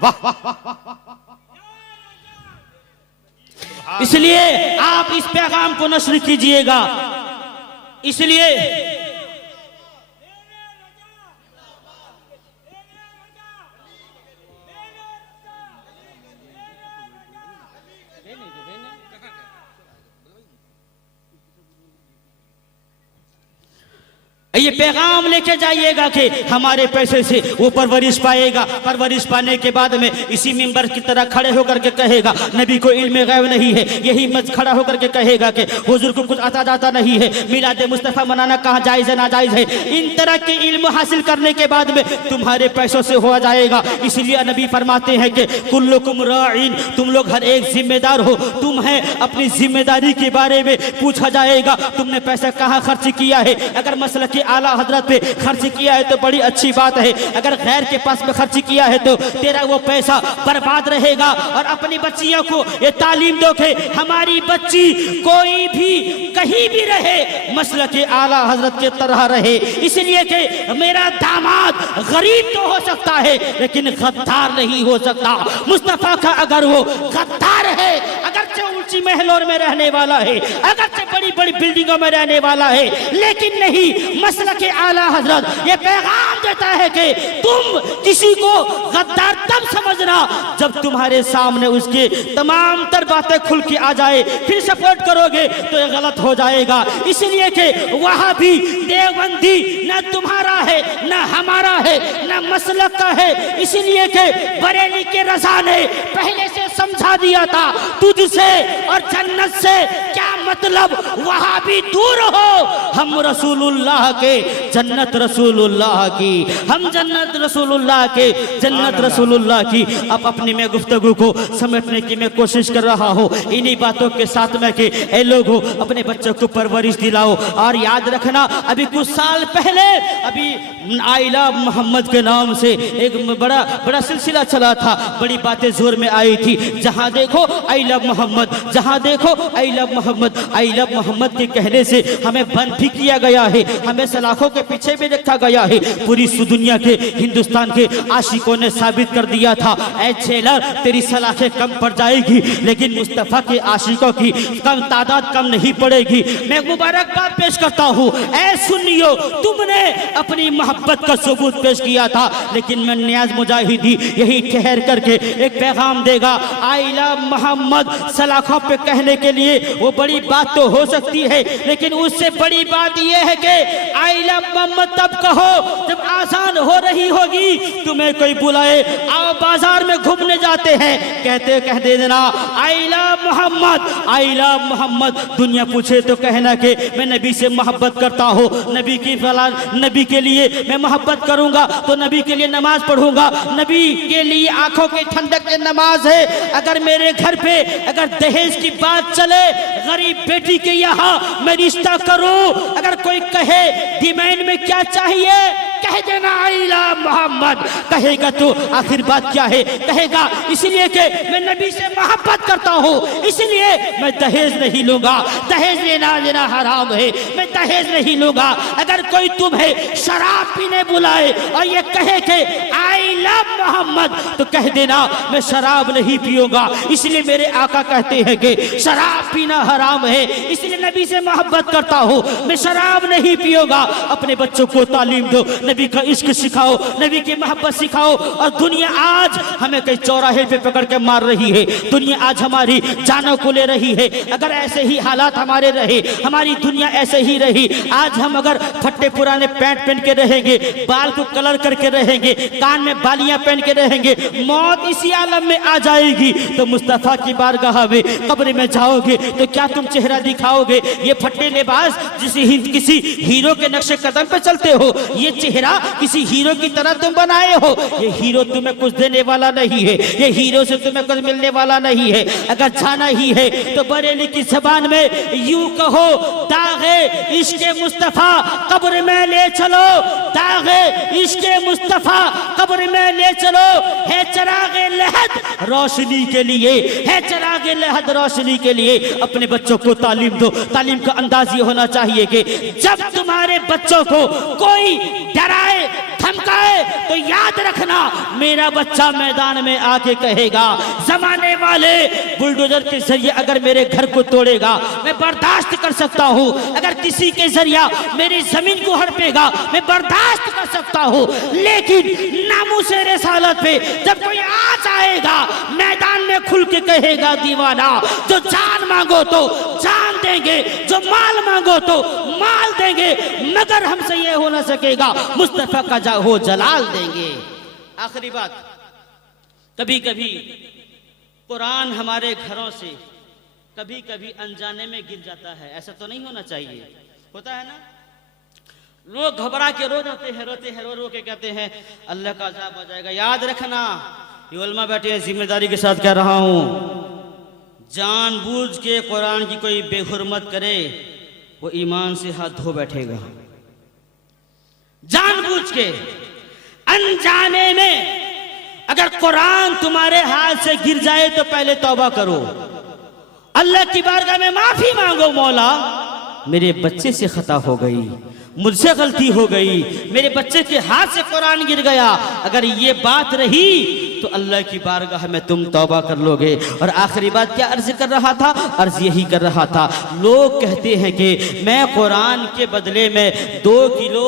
वाह। इसलिए आप इस पैगाम को नश्र कीजिएगा। इसलिए ये पैगाम लेके जाइएगा कि हमारे पैसे से वो परवरिश पाएगा। परवरिश पाने के बाद में इसी मिंबर की तरह खड़े होकर के कहेगा नबी को इल्म गैब नहीं है। यही मत खड़ा होकर के कहेगा कि हुजूर को कुछ आता जाता नहीं है, मिलाद मुस्तफ़ा मनाना कहाँ जायज़ है नाजायज़ है। इन तरह के इल्म हासिल करने के बाद में तुम्हारे पैसों से हो जाएगा। इसलिए नबी फरमाते हैं कि कुल्लुकुम राइन, तुम लोग हर एक जिम्मेदार हो, तुम्हें अपनी जिम्मेदारी के बारे में पूछा जाएगा। तुमने पैसा कहाँ खर्च किया है? अगर मसला के आला हजरत पे खर्च किया है तो बड़ी अच्छी बात है, अगर गैर के पास में खर्च किया है तो तेरा वो पैसा बर्बाद रहेगा। और अपनी बच्चियों को ये तालीम दो कि हमारी बच्ची कोई भी कहीं भी रहे मसला के आला हजरत के तरह रहे। इसलिए कि मेरा दामाद गरीब तो हो सकता है लेकिन गद्दार नहीं हो सकता। मुस्तफा का अगर वो गद्दार है, अगरचे ऊंची महलों में रहने वाला है, अगरचे बड़ी बड़ी बिल्डिंगों में रहने वाला है, लेकिन नहीं, मसला के आला हजरत ये पैगाम देता है कि तुम किसी को गद्दार तब समझना जब तुम्हारे सामने उसके तमाम तर बातें खुल के आ जाए, फिर सपोर्ट करोगे तो ये गलत हो जाएगा। इसलिए कि वहां भी देवबंदी न तुम्हारा है न हमारा है न मसलक का है। इसलिए कि बरेली के रजा ने पहले से समझा दिया था तुझसे और जन्नत से क्या मतलब, वहां भी दूर हो, हम रसूलुल्लाह के जन्नत रसूलुल्लाह की, हम जन्नत रसूलुल्लाह के जन्नत रसूलुल्लाह की। अब अपनी मैं गुफ्तगू को समेटने की मैं कोशिश कर रहा हूँ इन्हीं बातों के साथ में कि ए लोगों अपने बच्चों को परवरिश दिलाओ। और याद रखना अभी कुछ साल पहले अभी आइला मोहम्मद के नाम से एक बड़ा सिलसिला चला था, बड़ी बातें जोर में आई थी, जहां देखो आई लव मोहम्मद, जहां देखो I love Mohammed. I love Mohammed के कहने से हमें बंद भी किया गया है, हमें सलाखों के पीछे भी रखा गया है। पूरी दुनिया के हिंदुस्तान के आशिकों ने साबित कर दिया था ऐ जेलर तेरी सलाखें कम पड़ जाएगी लेकिन मुस्तफा के आशिकों की कम तादाद कम नहीं पड़ेगी। मैं मुबारकबाद पेश करता हूँ ऐ सुन्नियो, तुमने अपनी मोहब्बत का सबूत पेश किया था, लेकिन मैं नियाज मुजाहिदी यही ठहर करके एक पैगाम देगा। आई लव मोहम्मद सलाखों पे कहने के लिए वो बड़ी बात तो हो सकती है, लेकिन उससे बड़ी बात यह है कि आई लव मोहम्मद तब कहो जब आसान हो रही होगी, तुम्हें कोई बुलाए आओ बाजार में घूमने जाते हैं, कहते कह दे देना I love Mohammed, I love Mohammed. दुनिया पूछे तो कहना कि मैं नबी से मोहब्बत करता हूँ, नबी की फलान नबी के लिए मैं मोहब्बत करूंगा तो नबी के लिए नमाज पढ़ूंगा, नबी के लिए आंखों की ठंडक की नमाज है। अगर मेरे घर पे अगर दहेज की बात चले, गरीब बेटी के यहाँ मैं रिश्ता करूं, अगर कोई कहे डिमांड में क्या चाहिए, कह देना आई लव मोहम्मद। कहेगा तो आखिर बात क्या है, कहेगा इसलिए कि मैं नबी से मोहब्बत करता हूँ, इसलिए मैं दहेज नहीं लूंगा, दहेज लेना हराम है, मैं दहेज नहीं लूंगा। अगर अगर कोई तुम्हें शराब पीने बुलाए और ये कहे कि आई लव मोहम्मद, तो कह देना मैं शराब नहीं पीऊंगा, इसलिए मेरे आका कहते हैं कि शराब पीना हराम है, इसलिए नबी से मोहब्बत करता हूँ, मैं शराब नहीं पीऊंगा। अपने बच्चों को तालीम दो, नबी का इश्क सिखाओ, नबी की मोहब्बत सिखाओ। और दुनिया आज हमें कई चौराहे पे पकड़ के मार रही है, दुनिया आज हमारी जानों को ले रही है। अगर ऐसे ही हालात हमारे रहे, हमारी दुनिया ऐसे ही रही, आज हम अगर फट्टे पुराने पैंट पहन के रहेंगे, बाल को कलर करके रहेंगे, कान में बालियां पहन के रहेंगे, मौत इसी आलम में आ जाएगी। तो मुस्तफा की बारगाह में कब्र में जाओगे तो क्या तुम चेहरा दिखाओगे? ये फट्टे लिबास किसी हीरो के नक्शे कदम पे चलते हो, ये चेहरा किसी हीरो की तरह तुम बनाए हो। ये हीरो तुम्हें कुछ देने वाला नहीं है, ये हीरो से तुम्हें कुछ मिलने वाला नहीं है। अगर जाना ही है तो बरेली की जबान में यूं कहो, दागे इश्के मुस्तफा कब्र में ले चलो, दागे इश्के मुस्तफा कब्र में ले चलो। है चरागे लहद रोशनी के लिए, है चरागे लहद रोशनी के लिए। अपने बच्चों को तालीम दो। तालीम का अंदाज ये होना चाहिए कि जब तुम्हारे बच्चों को कोई डराए धमकाए तो याद रखना, मेरा बच्चा मैदान में आके कहेगा, जमाने वाले बुलडोजर के जरिए अगर मेरे घर को तोड़ेगा मैं बर्दाश्त कर सकता हूँ, अगर किसी के जरिया मेरी जमीन को हड़पेगा मैं बर्दाश्त कर सकता हूँ, लेकिन नामूसे रिसालत पे जब कोई आ जाएगा मैदान में खुल के कहेगा, दीवाना जो जान मांगो तो जान देंगे, जो माल मांगो तो माल देंगे, मगर हमसे ये हो ना सकेगा मुस्तफा का हो जलाल देंगे। आखिरी बात, कभी कभी कुरान हमारे घरों से कभी कभी अनजाने में गिर जाता है, ऐसा तो नहीं होना चाहिए। होता है ना, लोग घबरा के रो जाते हैं, रोते हैं, रो रो के कहते हैं अल्लाह का अज़ाब हो जाएगा। याद रखना, ये उलमा बैठे हैं, जिम्मेदारी के साथ कह रहा हूं, जानबूझ के कुरान की कोई बेहुरमत करे वो ईमान से हाथ धो बैठेगा। जानबूझ के अनजाने में अगर कुरान तुम्हारे हाथ से गिर जाए तो पहले तौबा करो, अल्लाह की बारगाह में माफी मांगो, मौला मेरे बच्चे से खता हो गई, मुझसे गलती हो गई, मेरे बच्चे के हाथ से कुरान गिर गया। अगर ये बात रही तो अल्लाह की बारगाह में तुम तौबा कर लोगे। और आखिरी बात क्या अर्ज कर रहा था? अर्ज यही कर रहा था, लोग कहते हैं कि मैं कुरान के बदले में 2 किलो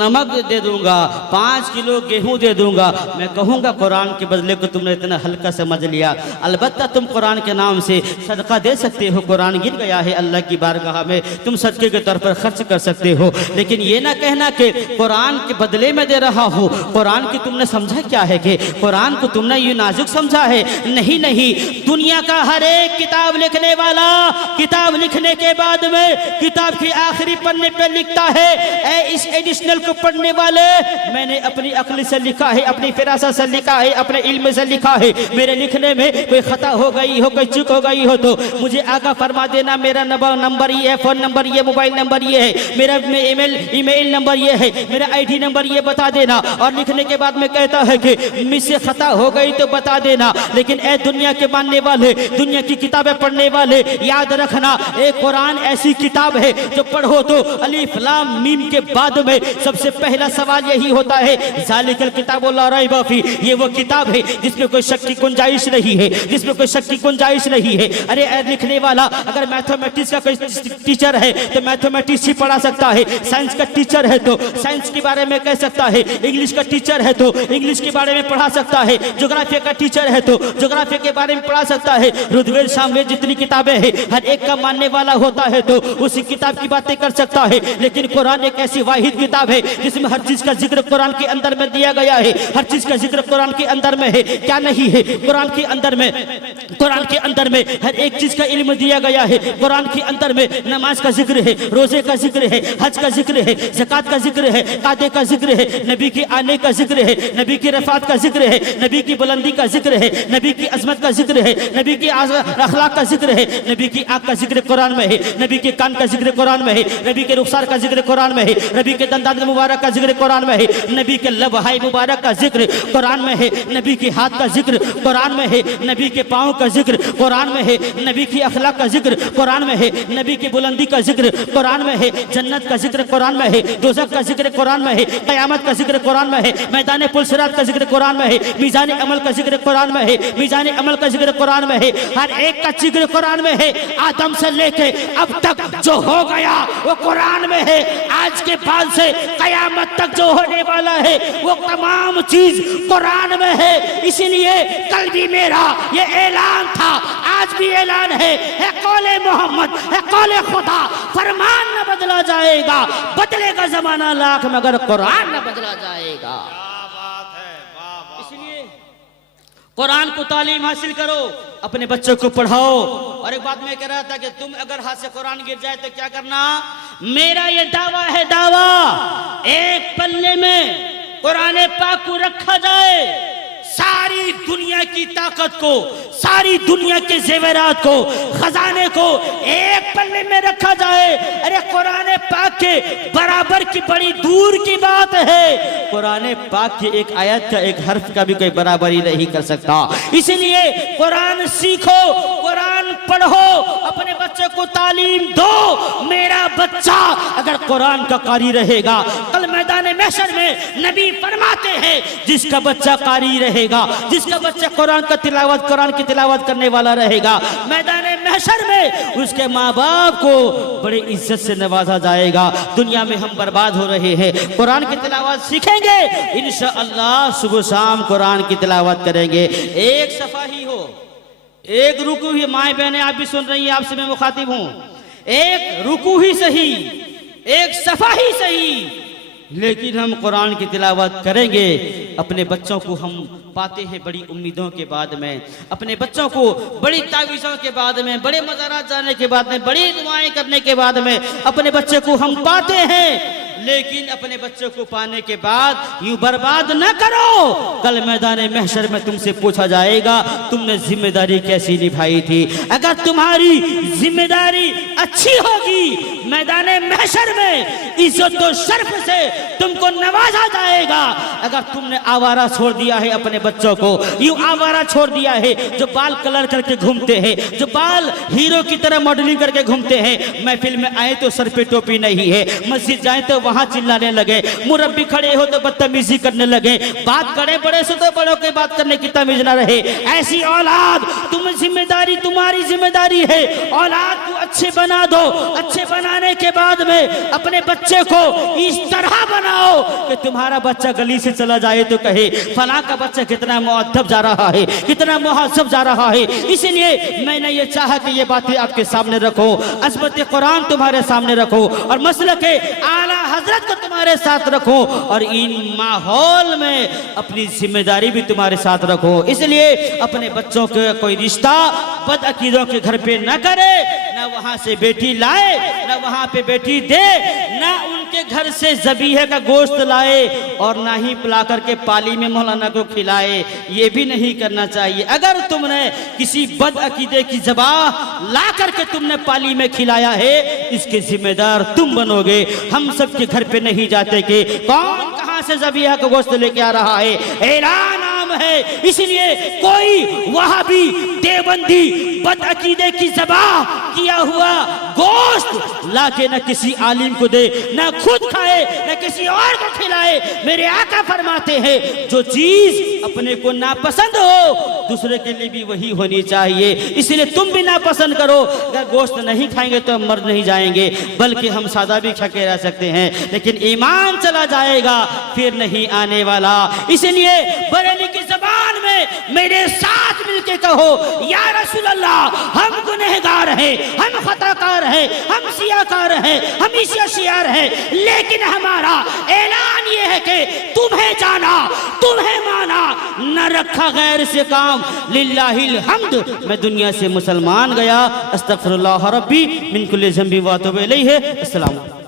नमक दे दूंगा, 5 किलो गेहूं दे दूंगा। मैं कहूँगा कुरान के बदले को तुमने इतना हल्का समझ लिया। अलबत्ता तुम कुरान के नाम से सदका दे सकते हो, कुरान गिर गया है अल्लाह की बारगाह में, तुम सदके के तौर पर खर्च कर सकते हो, लेकिन ये ना कहना कि कुरान के बदले में दे रहा हूँ। कुरान की तुमने समझा क्या है कि कुरान को तुमने ये नाजुक समझा है? नहीं नहीं, दुनिया का हर एक किताब लिखने वाला किताब लिखने के बाद में किताब के आखिरी पन्ने पे लिखता है, ए इस एडिशनल को पढ़ने वाले, मैंने अपनी अक्ल से लिखा है, अपनी फिरासत से लिखा है, अपने इल्म से लिखा है, मेरे लिखने में कोई खता हो गई हो, कोई चूक हो गई हो तो मुझे आगा फरमा देना। मेरा नंबर ये है, फोन नंबर ये, मोबाइल नंबर ये है, मेरा ईमेल नंबर ये है, मेरा आईडी नंबर ये बता देना। और लिखने के बाद में कहता है कि मुझसे खता हो गई तो बता देना। लेकिन ए दुनिया के मानने वाले, दुनिया की किताबें पढ़ने वाले, याद रखना, एक कुरान ऐसी किताब है जो पढ़ो तो अलिफ लाम मीम के बाद में सबसे पहला सवाल यही होता है, ज़ालिकल किताबु ला रैब फी, ये वो किताब है जिसमें कोई शक की गुंजाइश नहीं है, जिसमें कोई शक की गुंजाइश नहीं है। अरे लिखने वाला अगर मैथमेटिक्स का कोई टीचर है तो मैथमेटिक्स ही पढ़ा सकता है, साइंस का टीचर है तो साइंस के बारे में कह सकता है, इंग्लिश का टीचर है तो इंग्लिश के बारे में पढ़ा सकता है, ज्योग्राफी का टीचर है तो ज्योग्राफी के बारे में पढ़ा सकता है। ऋग्वेद सामवेद जितनी किताबें हैं हर एक का मानने वाला होता है तो उसी किताब की बातें कर सकता है। लेकिन कुरान एक ऐसी वाहिद किताब है जिसमें हर चीज का जिक्र कुरान के अंदर में दिया गया है, हर चीज का जिक्र कुरान के अंदर में है। क्या नहीं है कुरान के अंदर में? कुरान के अंदर में हर एक चीज का इल्म दिया गया है। कुरान के अंदर में नमाज का जिक्र है, रोजे का जिक्र है, हज का जिक्र है, ज़कात का जिक्र है, कादे का जिक्र है, नबी के आने का जिक्र है, नबी की रफ़ात का जिक्र है, है, नबी की बुलंदी का जिक्र है, नबी की अजमत का जिक्र है, नबी की अखलाक का जिक्र है, नबी की आँख का जिक्र कुरान में है, नबी के कान का जिक्र कुरान में है, नबी के रुखसार का जिक्र कुरान में है, नबी के दंदात मुबारक का जिक्र कुरान में है, नबी के लबहाई मुबारक का जिक्र कुरान में है, नबी के हाथ का जिक्र कुरान में है, नबी के पाँव का जिक्र कुरान में है, नबी की अखलाक का जिक्र कुरान में है, नबी की बुलंदी का जिक्र कुरान में है, जन्नत का जिक्र कुरान में है, दोज़ख का जिक्र कुरान में है, क़यामत का जिक्र कुरान में है, मैदान पुलसिरात का जिक्र कुरान में है, मीज़ान अमल का जिक्र कुरान में है, मीज़ान अमल का जिक्र कुरान में है, हर एक का जिक्र कुरान में है। आदम से लेके अब तक जो हो गया वो कुरान में है। आज के बाद से क़यामत तक जो होने वाला है वो तमाम चीज कुरान में है। इसीलिए कल भी मेरा ये ऐलान था, आज भी ऐलान है कौले मोहम्मद है, कौले खुदा, फरमान न बदला जाएगा, बदलेगा जमाना लाख मगर कुरान न बदला जाएगा। इसलिए कुरान को तालीम हासिल करो, अपने बच्चों को पढ़ाओ। और एक बात मैं कह रहा था कि तुम अगर हाथ से कुरान गिर जाए तो क्या करना। मेरा ये दावा है, दावा एक पल्ले में कुरान पाक को रखा जाए, सारी दुनिया की ताकत को, सारी दुनिया के जेवरात को, खजाने को एक पल्ले में रखा जाए। अरे कुरान पाक के बराबर की बड़ी दूर की बात है। कुरान पाक की एक आयत का, एक हर्फ का भी कोई बराबरी नहीं कर सकता। इसलिए कुरान सीखो, कुरान पढ़ो, अपने बच्चे को तालीम दो। मेरा बच्चा अगर कुरान का कारी रहेगा, कल मैदान महशर में नबी फरमाते हैं जिसका बच्चा कारी रहेगा, जिसका बच्चा कुरान का तिलावत, कुरान की तिलावत करने वाला रहेगा, मैदान महशर में उसके माँ बाप को बड़ी इज्जत से नवाजा जाएगा। दुनिया में हम बर्बाद हो रहे हैं, कुरान की तिलावत सीखेंगे, इंशाअल्लाह सुबह शाम कुरान की तिलावत करेंगे। एक सफा ही हो, एक रुकू ही, माए बहनें आप भी सुन रही हैं, आपसे मैं मुखातिब हूं, एक रुकू ही सही, एक सफा ही सही, लेकिन हम कुरान की तिलावत करेंगे। अपने बच्चों को हम पाते हैं बड़ी उम्मीदों के बाद में, अपने बच्चों को बड़ी तावीज़ों के बाद में, बड़े मज़ारात जाने के बाद में, बड़ी दुआएं करने के बाद में अपने बच्चे को हम पाते हैं। लेकिन अपने बच्चों को पाने के बाद यूं बर्बाद न करो। कल मैदान महशर में तुमसे पूछा जाएगा तुमने जिम्मेदारी कैसी निभाई थी। अगर तुम्हारी जिम्मेदारी अच्छी होगी, मैदान महशर में इज्जत और शर्फ से तुमको नवाजा जाएगा। अगर तुमने आवारा छोड़ दिया है, अपने बच्चों को यूं आवारा छोड़ दिया है, जो बाल कलर करके घूमते हैं, जो बाल हीरो की तरह मॉडलिंग करके घूमते हैं, महफिल में आए तो सर पे टोपी नहीं है, मस्जिद जाए तो वहां चिल्लाने लगे, मुरब्बी खड़े हो तो बदतमीजी करने लगे, बात करे बड़े से तो बड़ों की बात करने की तमीज ना रहे। ऐसी औलाद, तुम जिम्मेदारी, तुम्हारी जिम्मेदारी है औलाद को अच्छे बना दो। अच्छे बनाने के बाद में अपने बच्चे को इस तरह बनाओ कि तुम्हारा बच्चा गली से चला जाए तो कहे फला का बच्चा कितना मुअद्दब जा रहा है, कितना मुहज़्ज़ब जा रहा है। इसलिए मैंने ये चाहा कि ये बातें आपके सामने रखो, अज़मत कुरान तुम्हारे सामने रखो और मसलक आला हजरत को तुम्हारे साथ रखो और इन माहौल में अपनी जिम्मेदारी भी तुम्हारे साथ रखो। इसलिए अपने बच्चों के कोई रिश्ता बदअकीदों के घर पे न करे, न वहां से बेटी लाए, न वहां पे बेटी दे, न उनके घर से ज़बीहे का गोश्त लाए और ना ही पिला करके पाली में मौलाना को खिलाए। ये भी नहीं करना चाहिए। अगर तुमने किसी बदअकीदे की ज़बाह ला करके तुमने पाली में खिलाया है, इसके जिम्मेदार तुम बनोगे। हम सब के घर पे नहीं जाते कि कौन कहां से ज़बीहा का गोश्त लेके आ रहा है, ऐलान आम है। इसलिए कोई वहाबी देवबंदी बदअकीदे की ज़बाह किया हुआ गोश्त लाके न किसी आलिम को दे, न खुद खाए, न किसी और को खिलाए। मेरे आका फरमाते हैं जो चीज अपने को नापसंद हो दूसरे के लिए भी वही होनी चाहिए। इसलिए तुम भी नापसंद करो। अगर गोश्त नहीं खाएंगे तो हम मर नहीं जाएंगे, बल्कि हम सादा भी खा के रह सकते हैं, लेकिन ईमान चला जाएगा फिर नहीं आने वाला। इसलिए बरेली की ज़बान में मेरे साथ मिलके कहो, या रसूल अल्लाह, हम गुनहगार हैं, हम खताकार हैं, हम सियाकार हैं, हम शियार हैं, लेकिन हमारा ऐलान ये है कि तुम्हें जाना, तुम्हें माना, न रखा गैर से काम। लिल्लाहिल हम्द। मैं दुनिया से मुसलमान गया। अस्तगफिरुल्लाह रब्बी मिन कुल्ली ज़ंबी व अतूबु इलैहि। अस्सलाम।